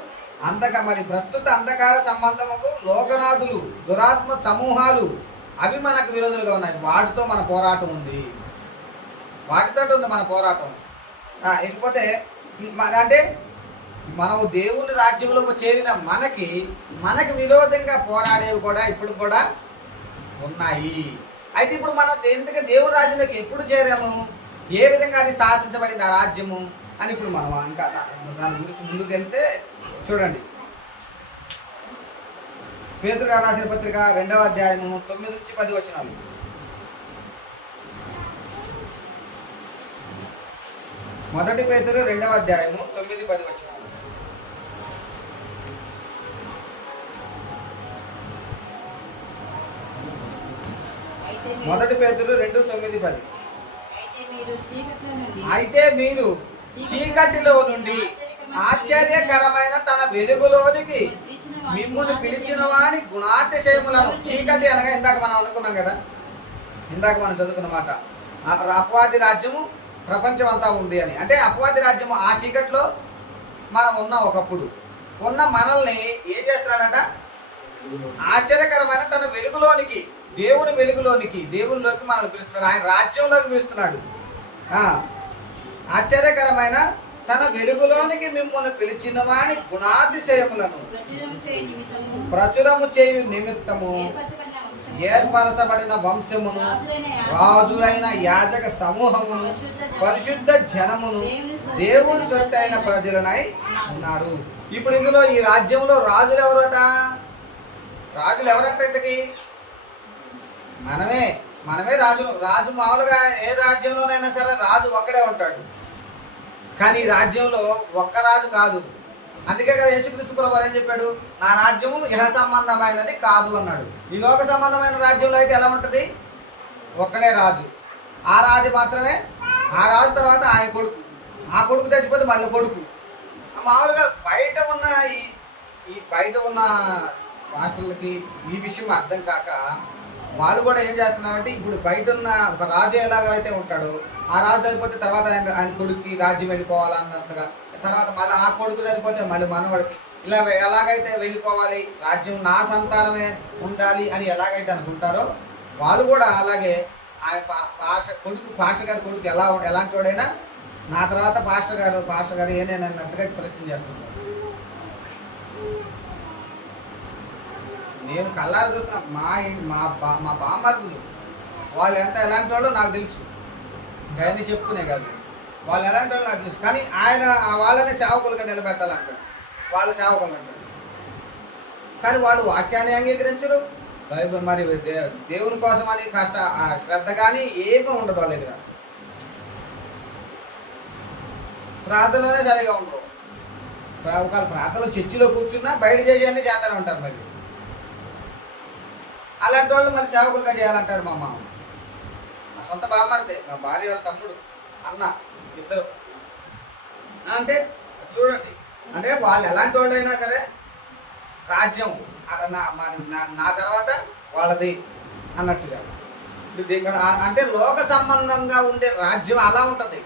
మరి ప్రస్తుత అంధకార సంబంధముకు లోకనాథులు, దురాత్మ సమూహాలు, అవి మనకు విరోధులుగా ఉన్నాయి. వాటితో మన పోరాటం ఉంది, వాటితో ఉంది మన పోరాటం. ఇకపోతే అంటే మనము దేవుని రాజ్యంలో చేరిన మనకి విరోధంగా పోరాడేవి కూడా ఇప్పుడు కూడా ఉన్నాయి. అయితే ఇప్పుడు మనం ఎందుకు దేవుని రాజ్యంలోకి ఎప్పుడు చేరాము, ఏ విధంగా అది స్థాపించబడింది ఆ రాజ్యము అని ఇప్పుడు మనం ఇంకా దాని గురించి ముందుకు వెళ్తే చూడండి. పేతురు గారు రాసిన పత్రిక 2వ అధ్యాయము 9 నుంచి 10 వచనాలు. మొదటి పేతురు 2వ అధ్యాయము 9-10 వచనాలు. మొదటి పేతురు 2:9-10. అయితే మీరు చీకటిలో నుండి ఆశ్చర్యకరమైన తన వెలుగులోనికి మిమ్మును పిలిచిన వాని గుణాతిశయములను. చీకటి అనగా ఇందాక మనం అనుకున్నాం కదా, ఇందాక మనం చదువుకున్న మాట, అపవాది రాజ్యము ప్రపంచం అంతా ఉంది అని. అంటే అపవాది రాజ్యము ఆ చీకటిలో మనం ఉన్నాం. ఒకప్పుడు ఉన్న మనల్ని ఏం చేస్తున్నాడట? ఆశ్చర్యకరమైన తన వెలుగులోనికి, దేవుని వెలుగులోనికి, దేవునిలోకి మనల్ని పిలుస్తున్నాడు, ఆయన రాజ్యంలోకి పిలుస్తున్నాడు. ఆశ్చర్యకరమైన తన వెలుగులోనికి మిమ్మల్ని పిలిచిన వాని గుణాతిశయములను ప్రచురము చేయు నిమిత్తము ఏర్పరచబడిన వంశమును, రాజులైన యాజక సమూహమును, పరిశుద్ధ జనమును, దేవుని సొత్తైన ప్రజలనై ఉన్నారు. ఇప్పుడు ఇందులో ఈ రాజ్యంలో రాజులు ఎవరట? రాజులు ఎవరంటే ఇంతకి మనమే రాజులు. రాజు మామూలుగా ఏ రాజ్యంలోనైనా సరే రాజు ఒక్కడే ఉంటాడు. కానీ ఈ రాజ్యంలో ఒక్క రాజు కాదు. అందుకే కదా యేసుక్రీస్తు ప్రభువు ఏం చెప్పాడు? నా రాజ్యము ఇహ సంబంధమైనది కాదు అన్నాడు. ఈ లోక సంబంధమైన రాజ్యంలో అయితే ఎలా ఉంటుంది? ఒక్కడే రాజు, ఆ రాజు మాత్రమే. ఆ రాజు తర్వాత ఆయన కొడుకు, ఆ కొడుకు చచ్చిపోతే మళ్ళీ కొడుకు. మామూలుగా బయట ఉన్న మాస్టర్లకి ఈ విషయం అర్థం కాక వాళ్ళు కూడా ఏం చేస్తున్నారంటే, ఇప్పుడు బయట ఉన్న ఒక రాజు ఎలాగైతే ఉంటాడో, ఆ రాజు చనిపోతే తర్వాత ఆయన కొడుకుకి రాజ్యం వెళ్ళిపోవాలన్నట్టుగా, తర్వాత మళ్ళీ ఆ కొడుకు చనిపోతే మళ్ళీ మనవాడికి, ఇలా ఎలాగైతే వెళ్ళిపోవాలి, రాజ్యం నా సంతానమే ఉండాలి అని ఎలాగైతే అనుకుంటారో వాళ్ళు కూడా అలాగే ఆయన పాస్టర్ గారి కొడుకు ఎలాంటి వాడైనా నా తర్వాత పాస్టర్ గారు ఏనేనన్నట్టుగా ప్రశ్న చేస్తున్నారు. నేను కళ్ళారు చూస్తున్నా. మా బామ్మర్దులు వాళ్ళు ఎలాంటి వాళ్ళో నాకు తెలుసు. కానీ చెప్పుకునే కాదు, వాళ్ళు ఎలాంటి వాళ్ళు నాకు తెలుసు. కానీ ఆయన వాళ్ళని సేవకులుగా నిలబెట్టాలంటాడు, వాళ్ళు సేవకులు అంటాడు. కానీ వాళ్ళు వాక్యాన్ని అంగీకరించరు. బైబిల్ మరి దేవుని కోసం అని శ్రద్ధ కానీ ఏమీ ఉండదు వాళ్ళ దగ్గర. ప్రార్థనలోనే సరిగా ఉండరు. ఒకవేళ ప్రార్థనలు చర్చిలో కూర్చున్నా బయట చేసేయన్నీ చేస్తూనే ఉంటారు. మరి అలాంటి వాళ్ళు మరి సేవకులుగా చేయాలంటాడు మా మామ. మా సొంత బామ్మర్దే, మా భార్య వాళ్ళ తమ్ముడు, అన్న, ఇద్దరు. అంటే చూడండి, అంటే వాళ్ళు ఎలాంటి వాళ్ళు అయినా సరే రాజ్యం నా తర్వాత వాళ్ళది అన్నట్టుగా. అంటే లోక సంబంధంగా ఉండే రాజ్యం అలా ఉంటుంది.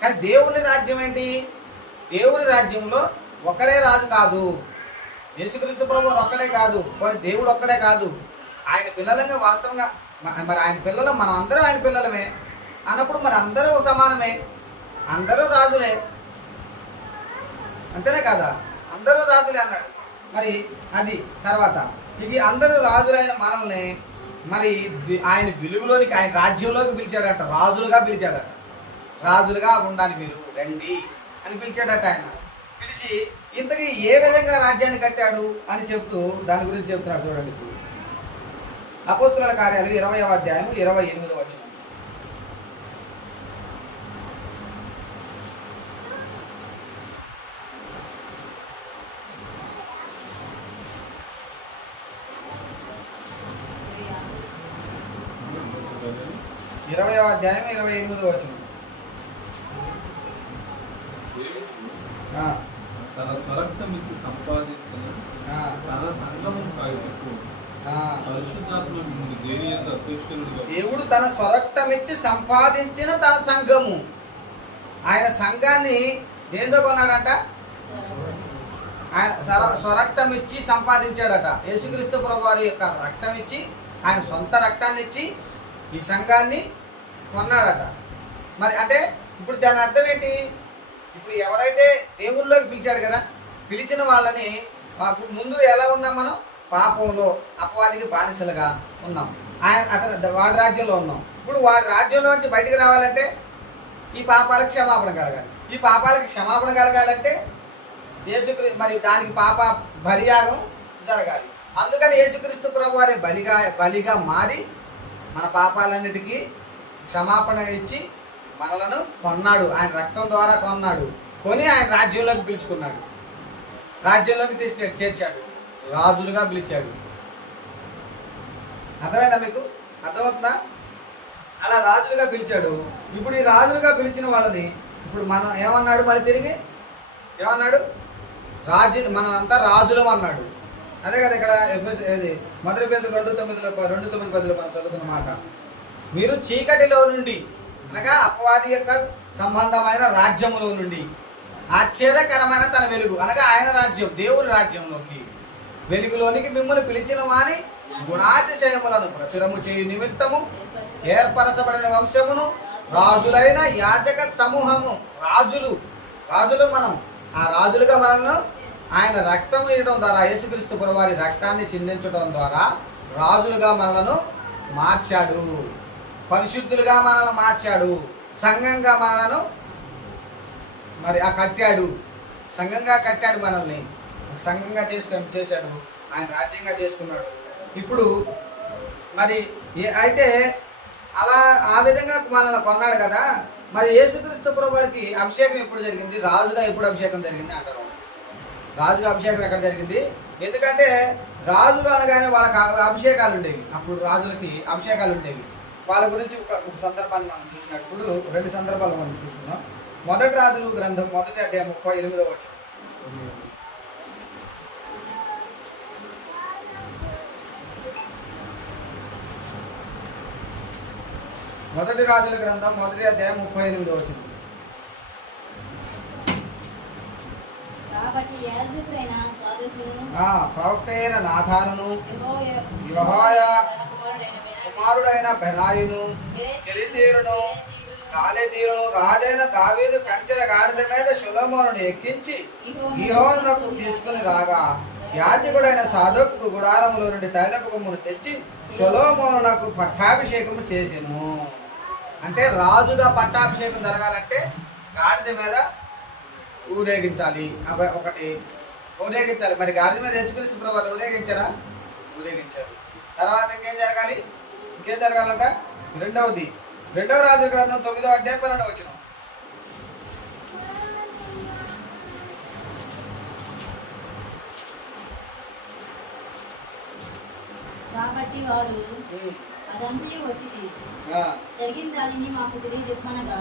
కానీ దేవుని రాజ్యం ఏంటి? దేవుని రాజ్యంలో ఒక్కడే రాజు కాదు, యేసుక్రీస్తు ప్రభువు ఒక్కడే కాదు, మరి దేవుడు ఒక్కడే కాదు. ఆయన పిల్లలంగా వాస్తవంగా మరి ఆయన పిల్లలు, మనం అందరం ఆయన పిల్లలమే అన్నప్పుడు మరి అందరూ సమానమే, అందరూ రాజులే, అంతేనే కదా? అందరూ రాజులే అన్నాడు. మరి అది తర్వాత ఇది అందరూ రాజులైన మనల్ని మరి ఆయన వెలుగులోనికి, ఆయన రాజ్యంలోకి పిలిచాడట. రాజులుగా పిలిచాడట. రాజులుగా ఉండాలి మీరు, రండి అని పిలిచాడట. ఆయన పిలిచి ఇంతకీ ఏ విధంగా రాజ్యాన్ని కట్టాడు అని చెప్తూ దాని గురించి చెప్తున్నాడు. చూడండి, ఇప్పుడు అపోస్తుల కార్యాలు 20వ అధ్యాయం 28వ వచనం. ఇరవై అధ్యాయం 28వ వచనం. తన స్వరక్తం ఇచ్చి సంపాదించిన తన సంగము కాయకు పరిశుద్ధాత్మ మిమ్మల్ని దేని యొక్క అధ్యక్షులుగా, దేవుడు తన స్వరక్తం ఇచ్చి సంపాదించిన తన సంఘము, ఆయన సంఘాన్ని దేంతో కొన్నాడంట? ఆయన స్వరక్తం ఇచ్చి సంపాదించాడట. యేసుక్రీస్తు ప్రభువారి యొక్క రక్తం ఇచ్చి, ఆయన సొంత రక్తాన్ని ఇచ్చి ఈ సంఘాన్ని కొన్నాడట. మరి అంటే ఇప్పుడు దాని అర్థం ఏంటి? ఇప్పుడు ఎవరైతే దేవుళ్ళలోకి పిలిచాడు కదా, పిలిచిన వాళ్ళని ముందు ఎలా ఉన్నాం మనం? పాపంలో అపవాదికి బానిసలుగా ఉన్నాం. వాడి రాజ్యంలో ఉన్నాం. ఇప్పుడు వాడి రాజ్యంలో నుంచి బయటికి రావాలంటే ఈ పాపాలకు క్షమాపణ కలగాలి. ఈ పాపాలకు క్షమాపణ కలగాలంటే మరి దానికి పాప బలియాగం జరగాలి. అందుకని యేసుక్రీస్తు ప్రభు వారి బలిగా మారి మన పాపాలన్నిటికీ క్షమాపణ ఇచ్చి మనలను కొన్నాడు. ఆయన రక్తం ద్వారా కొన్నాడు. కొని ఆయన రాజ్యంలోకి పిలుచుకున్నాడు, రాజ్యంలోకి చేర్చాడు, రాజులుగా పిలిచాడు. అర్థమైందా మీకు? అర్థమవుతుందా? అలా రాజులుగా పిలిచాడు. ఇప్పుడు ఈ రాజులుగా పిలిచిన వాళ్ళని ఇప్పుడు మనం ఏమన్నాడు? మరి తిరిగి ఏమన్నాడు? మనం అంతా రాజులం అన్నాడు. అదే కదా ఇక్కడ మొదటి పేతురు 2:9 మనం చదువుతున్న మాట. మీరు చీకటిలో నుండి అనగా అపవాది యొక్క సంబంధమైన రాజ్యములో నుండి ఆశ్చర్యకరమైన తన వెలుగు అనగా ఆయన రాజ్యం, దేవుని రాజ్యంలోకి, వెలుగులోనికి మిమ్మల్ని పిలిచిన వాని గుణాతిశయములను ప్రచురము చేయు నిమిత్తము ఏర్పరచబడిన వంశమును, రాజులైన యాజక సమూహము. రాజులు మనం. ఆ రాజులుగా మనల్ని ఆయన రక్తం ఇవ్వడం ద్వారా, యేసుక్రీస్తు ప్రభువారి రక్తాన్ని చిందించడం ద్వారా రాజులుగా మనలను మార్చాడు, పరిశుద్ధులుగా మనల్ని మార్చాడు, సంఘంగా మనలను మరి కట్టాడు, సంఘంగా కట్టాడు, మనల్ని సంఘంగా చేశాడు, ఆయన రాజ్యంగా చేసుకున్నాడు. ఇప్పుడు మరి అయితే అలా ఆ విధంగా మనల్ని కొన్నాడు కదా. మరి యేసుక్రీస్తు ప్రభువారికి అభిషేకం ఎప్పుడు జరిగింది? రాజుగా ఎప్పుడు అభిషేకం జరిగింది అంటారు. రాజుగా అభిషేకం ఎక్కడ జరిగింది? ఎందుకంటే రాజులు అనగానే వాళ్ళకి అభిషేకాలు ఉండేవి. అప్పుడు రాజులకి అభిషేకాలు ఉండేవి. వాళ్ళ గురించి ఒక సందర్భాన్ని మనం చూసినప్పుడు 2 సందర్భాలు మనం చూసుకున్నాం. మొదటి రాజులు గ్రంథం 1వ అధ్యాయం 38వ వచనం. మొదటి రాజుల గ్రంథం 1వ అధ్యాయం 38వ వచనం. ప్రవక్త అయిన నాథానును, యెహోయా కుమారుడైన బెనాయును, కెరీతీరును, కాలేతీరును, రాజైన దావీదు కంచెల గాడిద మీద సొలొమోనును ఎక్కించి గిహోనుకు తీసుకుని రాగా యాజకుడైన సాదోకు గుడారములో నుండి తైలపు కొమ్మును తెచ్చి సొలొమోనునకు పట్టాభిషేకము చేసెను. అంటే రాజుగా పట్టాభిషేకం జరగాలంటే గాడిద మీద ఊరేగించాలి. ఒకటి ఊరేగించాలి. మరి గాడిద మీద యేసుక్రీస్తు ప్రభువును ఊరేగించారా? ఊరేగించారు. తర్వాత ఇంకేం జరగాలి? ఇంకేం జరగాలంట? రెండవ రాజు గ్రంథం 9వ అధ్యాయం 12వ వచనం. కాబట్టి వారు అదంతా ఒట్టిది జరిగిన దానిని మాకు తెలియజెప్పనగా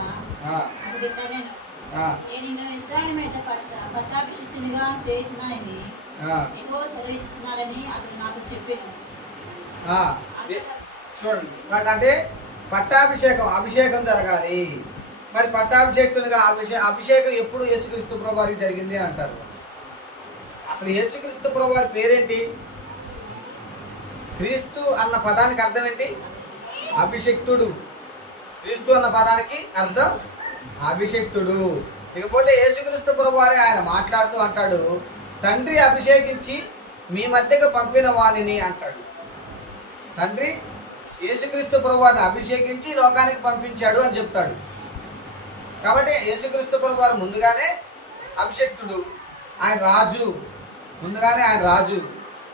నేను నిన్ను ఇశ్రాయేలు మీద పట్టాభిషిక్తునిగా చేయించినాయని ఎక్కువ సెలవిస్తున్నాడని అతను నాకు చెప్పాను. చూడండి, అంటే అభిషేకం జరగాలి. మరి పట్టాభిషేక్తునిగా అభిషేకం ఎప్పుడు యేసుక్రీస్తు ప్రభువారికి జరిగింది అని అంటారు. అసలు యేసుక్రీస్తు ప్రభువారి పేరేంటి? క్రీస్తు అన్న పదానికి అర్థం ఏంటి? అభిషిక్తుడు. క్రీస్తు అన్న పదానికి అర్థం అభిషిక్తుడు. ఇకపోతే యేసుక్రీస్తు ప్రభువారే ఆయన మాట్లాడుతూ అంటాడు, తండ్రి అభిషేకించి మీ మధ్యకు పంపిన వాణిని అంటాడు. తండ్రి యేసుక్రీస్తు ప్రభువారిని అభిషేకించి లోకానికి పంపించాడు అని చెప్తాడు. కాబట్టి యేసుక్రీస్తు ప్రభువారు ముందుగానే అభిషేక్తుడు, ఆయన రాజు. ముందుగానే ఆయన రాజు.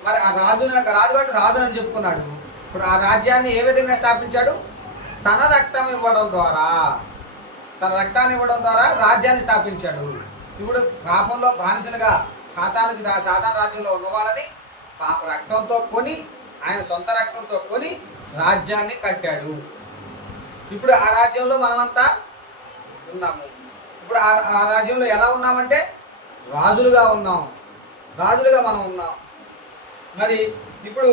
మరి ఆ రాజు అంటే రాజు అని చెప్పుకున్నాడు. ఇప్పుడు ఆ రాజ్యాన్ని ఏ విధంగా స్థాపించాడు? తన రక్తాన్ని ఇవ్వడం ద్వారా రాజ్యాన్ని స్థాపించాడు. ఇప్పుడు పాపంలో బానిసలుగా సాతాను రాజ్యంలో ఉన్న వాళ్ళని రక్తంతో కొని, ఆయన సొంత రక్తంతో కొని రాజ్యాన్ని కట్టాడు. ఇప్పుడు ఆ రాజ్యంలో మనమంతా ఉన్నాము. ఇప్పుడు ఆ రాజ్యంలో ఎలా ఉన్నామంటే రాజులుగా మనం ఉన్నాం. మరి ఇప్పుడు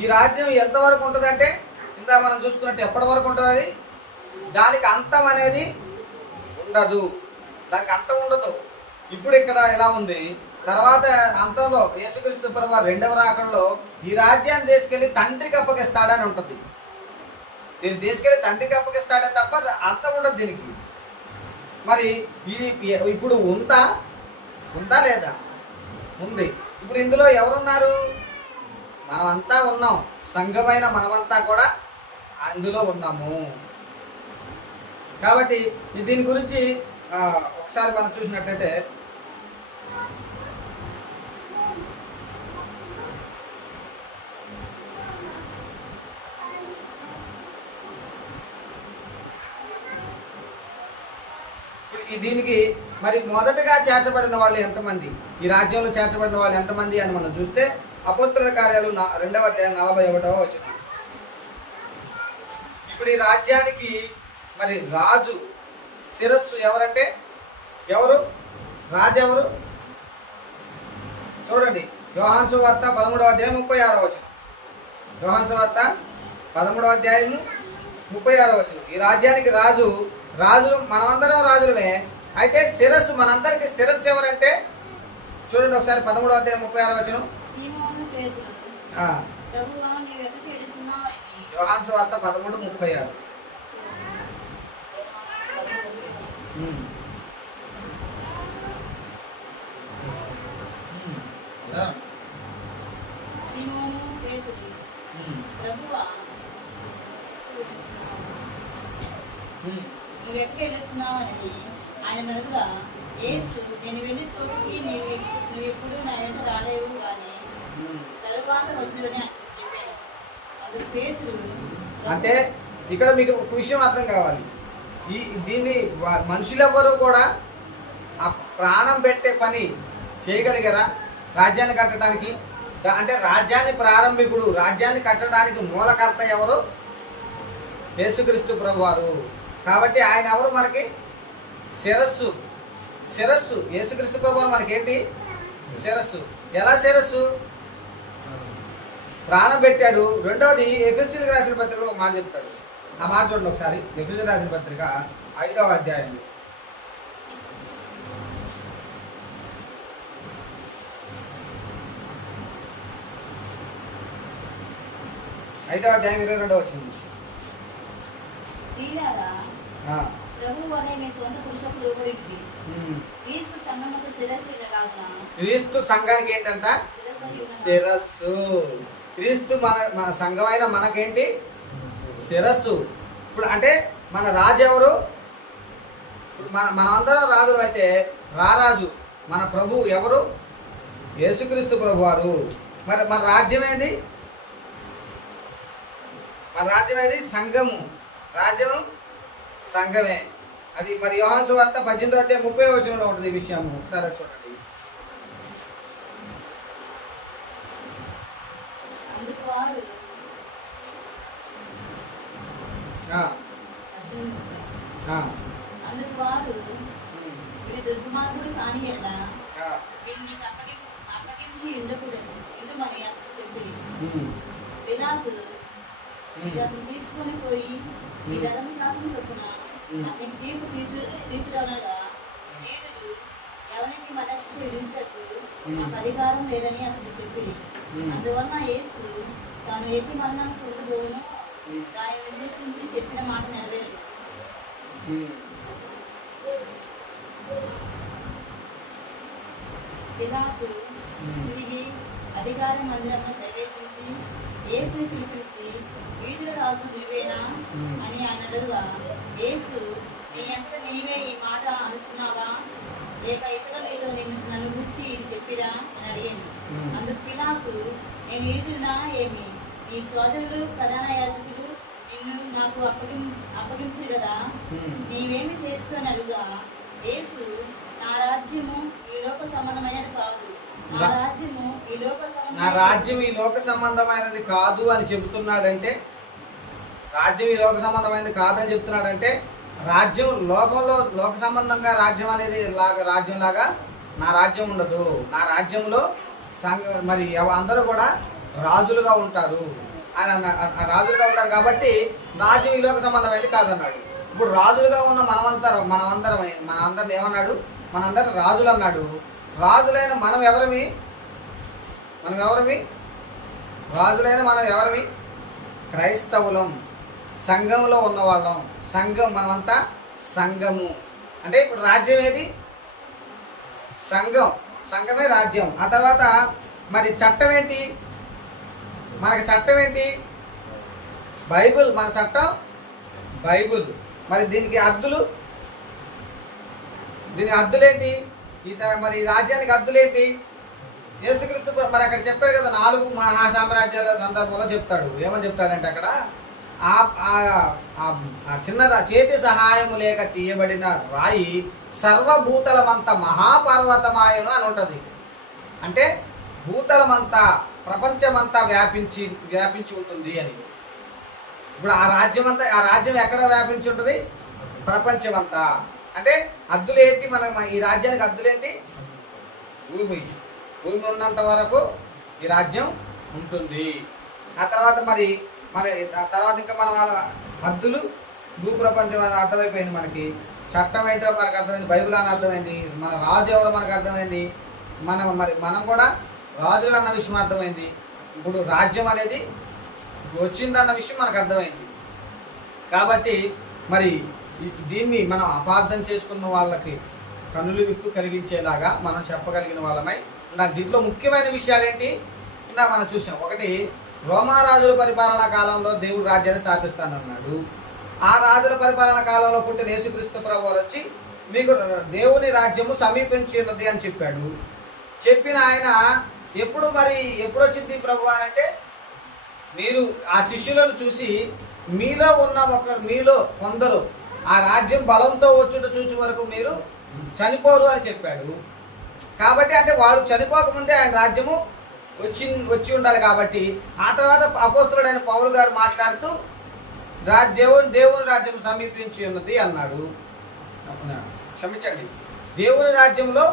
ఈ రాజ్యం ఎంతవరకు ఉంటుందంటే, ఇంత మనం చూసుకున్నట్టు ఎప్పటి వరకు ఉంటుంది? అది దానికి అంతం అనేది ఉండదు. ఇప్పుడు ఇక్కడ ఎలా ఉంది, తర్వాత అంతంలో యేసుక్రీస్తు ప్రభువు రెండవ రాకడలో ఈ రాజ్యాన్ని తీసుకెళ్లి తండ్రికి అప్పగిస్తాడని ఉంటుంది. దీన్ని తీసుకెళ్లి తండ్రికి అప్పగిస్తాడే తప్ప అంతం ఉండదు దీనికి. మరి ఇది ఇప్పుడు ఉందా లేదా? ఉంది. ఇప్పుడు ఇందులో ఎవరున్నారు? మనమంతా ఉన్నాం. సంఘమైన మనమంతా కూడా అందులో ఉన్నాము. కాబట్టి దీని గురించి ఒకసారి మనం చూసినట్లయితే, దీనికి మరి మొదటగా చేర్చబడిన వాళ్ళు ఎంతమంది, ఈ రాజ్యంలో చేర్చబడిన వాళ్ళు ఎంతమంది అని మనం చూస్తే, అపోస్తలుల కార్యాలు 2వ అధ్యాయం 41వ వచనం. ఇప్పుడు ఈ రాజ్యానికి మరి రాజు శిరస్సు ఎవరంటే రాజు ఎవరు? చూడండి, యోహాను సువార్త 13వ అధ్యాయం 36వ వచనం. యోహాను సువార్త 13వ అధ్యాయం 36వ వచనం. ఈ రాజ్యానికి రాజు మనమందరం రాజులమే. అయితే శిరస్సు, మనందరికి శిరస్సు ఎవరంటే చూడండి ఒకసారి 13వ అధ్యాయం 36వ వచనం. యోహాను సువార్త 13:36. నువ్వు ఎక్కడికి వెళ్ళొచ్చున్నావని ఆయన అడుగుగా, యేసు నేను వెళ్ళి చోటుకి నువ్వు ఎప్పుడు నా వెంట రాలేవు కానీ తరువాత వచ్చినదని చెప్పాను. అది పేతురు. అంటే ఇక్కడ మీకు ఒక విషయం అర్థం కావాలి. దీన్ని మనుషులెవరూ కూడా ఆ ప్రాణం పెట్టే పని చేయగలిగారా రాజ్యాన్ని కట్టడానికి? అంటే రాజ్యాన్ని ప్రారంభికుడు, రాజ్యాన్ని కట్టడానికి మూలకర్త ఎవరు? యేసుక్రీస్తు ప్రభువారు. కాబట్టి ఆయన ఎవరు? మనకి శిరస్సు. యేసుక్రీస్తు ప్రభువారు మనకేంటి? శిరస్సు. ఎలా శిరస్సు? ప్రాణం పెట్టాడు. రెండవది ఎఫెసీయులకు రాసిన పత్రికలో ఒక మాట చెప్తాడు. ఆ మాట చూడండి ఒకసారి. ఎఫెసీయులకు రాసిన పత్రిక 5వ అధ్యాయం 22వ వచనం. క్రీస్తు సంఘానికి ఏంటంట? శిరస్సు. క్రీస్తు మన సంఘమైన మనకేంటి? శిరస్సు. ఇప్పుడు అంటే మన రాజు ఎవరు? మనమందరం రాజులు అయితే రారాజు మన ప్రభు ఎవరు? యేసుక్రీస్తు ప్రభు వారు. మరి మన రాజ్యం ఏంటి? మన రాజ్యం ఏది? సంఘము. రాజ్యము సంఘమే. అది మరి యోహాను సువార్త 18:30 ఉంటుంది ఈ విషయము. ఒకసారి చూడండి. అందుకు వారు వీడి దుర్మార్గుడు కానీ ఎలా వీడిని అప్పగించి ఇందుమని చెప్పి పిలాతు వీళ్ళని తీసుకొని పోయి ఈ ధర్మశాస్త్రం చొప్పున అతనికి తీర్పు తీర్చడనగా నీతులు ఎవరికి మరణశిక్ష విధించినట్టు నాకు అధికారం లేదని అతను చెప్పి అందువలన యేసు తాను ఎట్టి మరణానికి పొందబోను దాన్ని విశ్వసించి చెప్పిన మాట నెరవేరు. పిలాతు తిరిగి అధికార మందిరంలో ప్రవేశించి యేసుని పిలిపించి వీధుల రాజు నువ్వేనా అని ఆయన అడుగుగా యేసు నీ అంత నీవే ఈ మాట అనుచున్నావా లేక ఇతర మీరు నన్ను గురించి ఇది చెప్పిరా అని అడిగాను. అందుకు పిలాతు నేను ఈదునా ఏమి నీ సోదరులు ప్రధాన యాజకులు నిన్ను నాకు అప్పగించు కదా నీవేమి చేస్తూ అని అడుగా యేసు నా రాజ్యము ఈ లోక సంబంధమైనది కాదు నా రాజ్యం ఈ లోక సంబంధమైనది కాదు అని చెబుతున్నాడంటే రాజ్యం ఈ లోక సంబంధమైనది కాదని చెప్తున్నాడంటే రాజ్యం లోకంలో లోక సంబంధంగా రాజ్యం అనేది రాజ్యం లాగా నా రాజ్యం ఉండదు. నా రాజ్యంలో మరి అందరూ కూడా రాజులుగా ఉంటారు అని రాజులుగా ఉంటారు కాబట్టి రాజ్యం ఈ లోక సంబంధమైనది కాదన్నాడు. ఇప్పుడు రాజులుగా ఉన్న మనందరం ఏమన్నాడు? మనందరం రాజులు అన్నాడు. రాజులైన మనం ఎవరమి? రాజులైన మనం ఎవరమి? క్రైస్తవులం, సంఘంలో ఉన్నవాళ్ళం. సంఘం మనమంతా సంఘము. అంటే ఇప్పుడు రాజ్యం ఏది? సంఘమే రాజ్యం. ఆ తర్వాత మరి చట్టం ఏంటి? మనకి చట్టం ఏంటి? బైబుల్. మన చట్టం బైబుల్. మరి దీనికి హద్దులేంటి? మరి ఈ రాజ్యానికి హద్దులేంటి? యేసుక్రీస్తు మరి అక్కడ చెప్పాడు కదా 4 మహాసామ్రాజ్యాల సందర్భంలో చెప్తాడు. ఏమని చెప్తాడంటే అక్కడ ఆ చిన్న చేతి సహాయము లేక తీయబడిన రాయి సర్వభూతలమంతా మహాపర్వతమాయను అని ఉంటుంది. అంటే భూతలమంతా ప్రపంచమంతా వ్యాపించి ఉంటుంది అని. ఇప్పుడు ఆ రాజ్యం ఎక్కడ వ్యాపించి ఉంటుంది? ప్రపంచమంతా. అంటే హద్దులేంటి? ఈ రాజ్యానికి హద్దులేంటి? భూమి ఉన్నంత వరకు ఈ రాజ్యం ఉంటుంది. ఆ తర్వాత మరి తర్వాత ఇంకా మన హద్దులు భూప్రపంచం అని అర్థమైపోయింది. మనకి చట్టం ఏంటో మనకు అర్థమైంది. బైబిల్ అని అర్థమైంది. మన రాజు ఎవరో మనకు అర్థమైంది. మనం కూడా రాజులు అన్న విషయం అర్థమైంది. ఇప్పుడు రాజ్యం అనేది వచ్చిందన్న విషయం మనకు అర్థమైంది. కాబట్టి మరి దీన్ని మనం అపార్థం చేసుకున్న వాళ్ళకి కనులు విప్పు కలిగించేలాగా మనం చెప్పగలిగిన వాళ్ళమై దీంట్లో ముఖ్యమైన విషయాలు ఏంటి? ఇందాక మనం చూసాం. ఒకటి, రోమారాజుల పరిపాలనా కాలంలో దేవుడు రాజ్యాన్ని స్థాపిస్తానన్నాడు. ఆ రాజుల పరిపాలనా కాలంలో పుట్టిన యేసుక్రీస్తు ప్రభువు వచ్చి మీకు దేవుని రాజ్యము సమీపించినది అని చెప్పాడు. చెప్పిన ఆయన ఎప్పుడు వచ్చింది ప్రభు అని అంటే మీరు ఆ శిష్యులను చూసి మీలో కొందరు ఆ రాజ్యం బలంతో వచ్చుట చూచు వరకు మీరు చనిపోరు అని చెప్పాడు. కాబట్టి అంటే వాళ్ళు చనిపోకముందే ఆయన రాజ్యము వచ్చి ఉండాలి. కాబట్టి ఆ తర్వాత అపోస్తలుడైన పౌలు గారు మాట్లాడుతూ దేవుని రాజ్యం సమీపించి ఉన్నది అన్నాడు. క్షమించండి, దేవుని రాజ్యంలో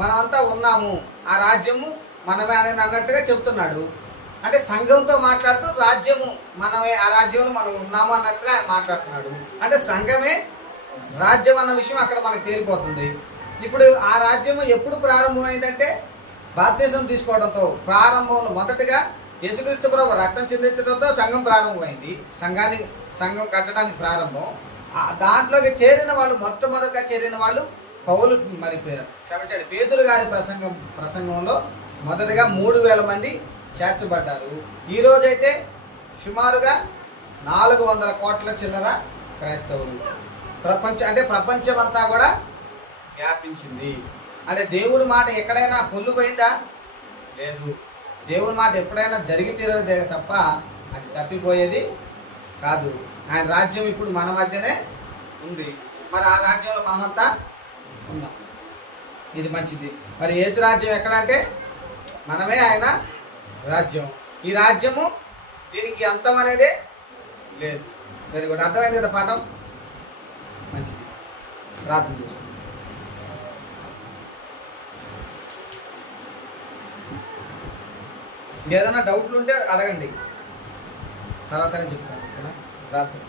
మనమంతా ఉన్నాము, ఆ రాజ్యము మనమే అని అన్నట్టుగా చెప్తున్నాడు. అంటే సంఘంతో మాట్లాడుతూ రాజ్యము మనమే, ఆ రాజ్యంలో మనం ఉన్నాము అన్నట్టుగా ఆయన మాట్లాడుతున్నాడు. అంటే సంఘమే రాజ్యం అన్న విషయం అక్కడ మనకు తేలిపోతుంది. ఇప్పుడు ఆ రాజ్యము ఎప్పుడు ప్రారంభమైందంటే బాప్తిసం తీసుకోవడంతో ప్రారంభంలో మొదటగా యేసుక్రీస్తు ప్రభు రక్తం చెందించడంతో సంఘం ప్రారంభమైంది. సంఘం కట్టడానికి ప్రారంభం. దాంట్లోకి చేరిన వాళ్ళు మొట్టమొదటిగా చేరిన వాళ్ళు పౌలు పేతురు గారి ప్రసంగంలో మొదటగా 3,000 మంది చేర్చబడ్డారు. ఈ రోజైతే సుమారుగా 400 కోట్ల చిల్లర క్రైస్తవులు. ప్రపంచం అంతా కూడా వ్యాపించింది. అంటే దేవుడి మాట ఎక్కడైనా పొల్లుపోయిందా? లేదు. దేవుడి మాట ఎప్పుడైనా జరిగి తీరదే తప్ప అది తప్పిపోయేది కాదు. ఆయన రాజ్యం ఇప్పుడు మన మధ్యనే ఉంది. మరి ఆ రాజ్యంలో మనమంతా ఉన్నాం. ఇది మంచిది. మరి యేసు రాజ్యం ఎక్కడంటే మనమే ఆయన రాజ్యం. ఈ రాజ్యము దీనికి అంతం అనేది లేదు. Very good. అర్థమైంది కదా పాఠం? మంచిది. ప్రార్థన చేసుకుంటాం. ఏదైనా డౌట్లు ఉంటే అడగండి, తర్వాతనే చెప్తాను. ఓకేనా? ప్రార్థన.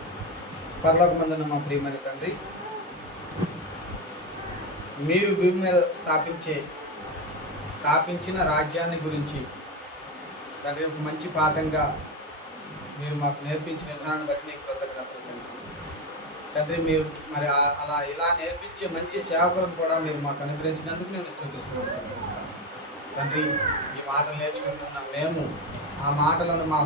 పరలోకమందున్న మా ప్రియమైన తండ్రి, మీరు భూమి మీద స్థాపించిన రాజ్యాన్ని గురించి తండ్రి ఒక మంచి పాఠంగా మీరు మాకు నేర్పించిన విధానాన్ని బట్టి మీకు కృతజ్ఞతలు తండ్రి. మీరు మరి అలా ఇలా నేర్పించే మంచి సేవకులను కూడా మీరు మాకు అనుగ్రహించినందుకు నేను స్తుతిస్తున్నాను తండ్రి. ఈ మాటలు నేర్చుకుంటున్న మేము ఆ మాటలను మా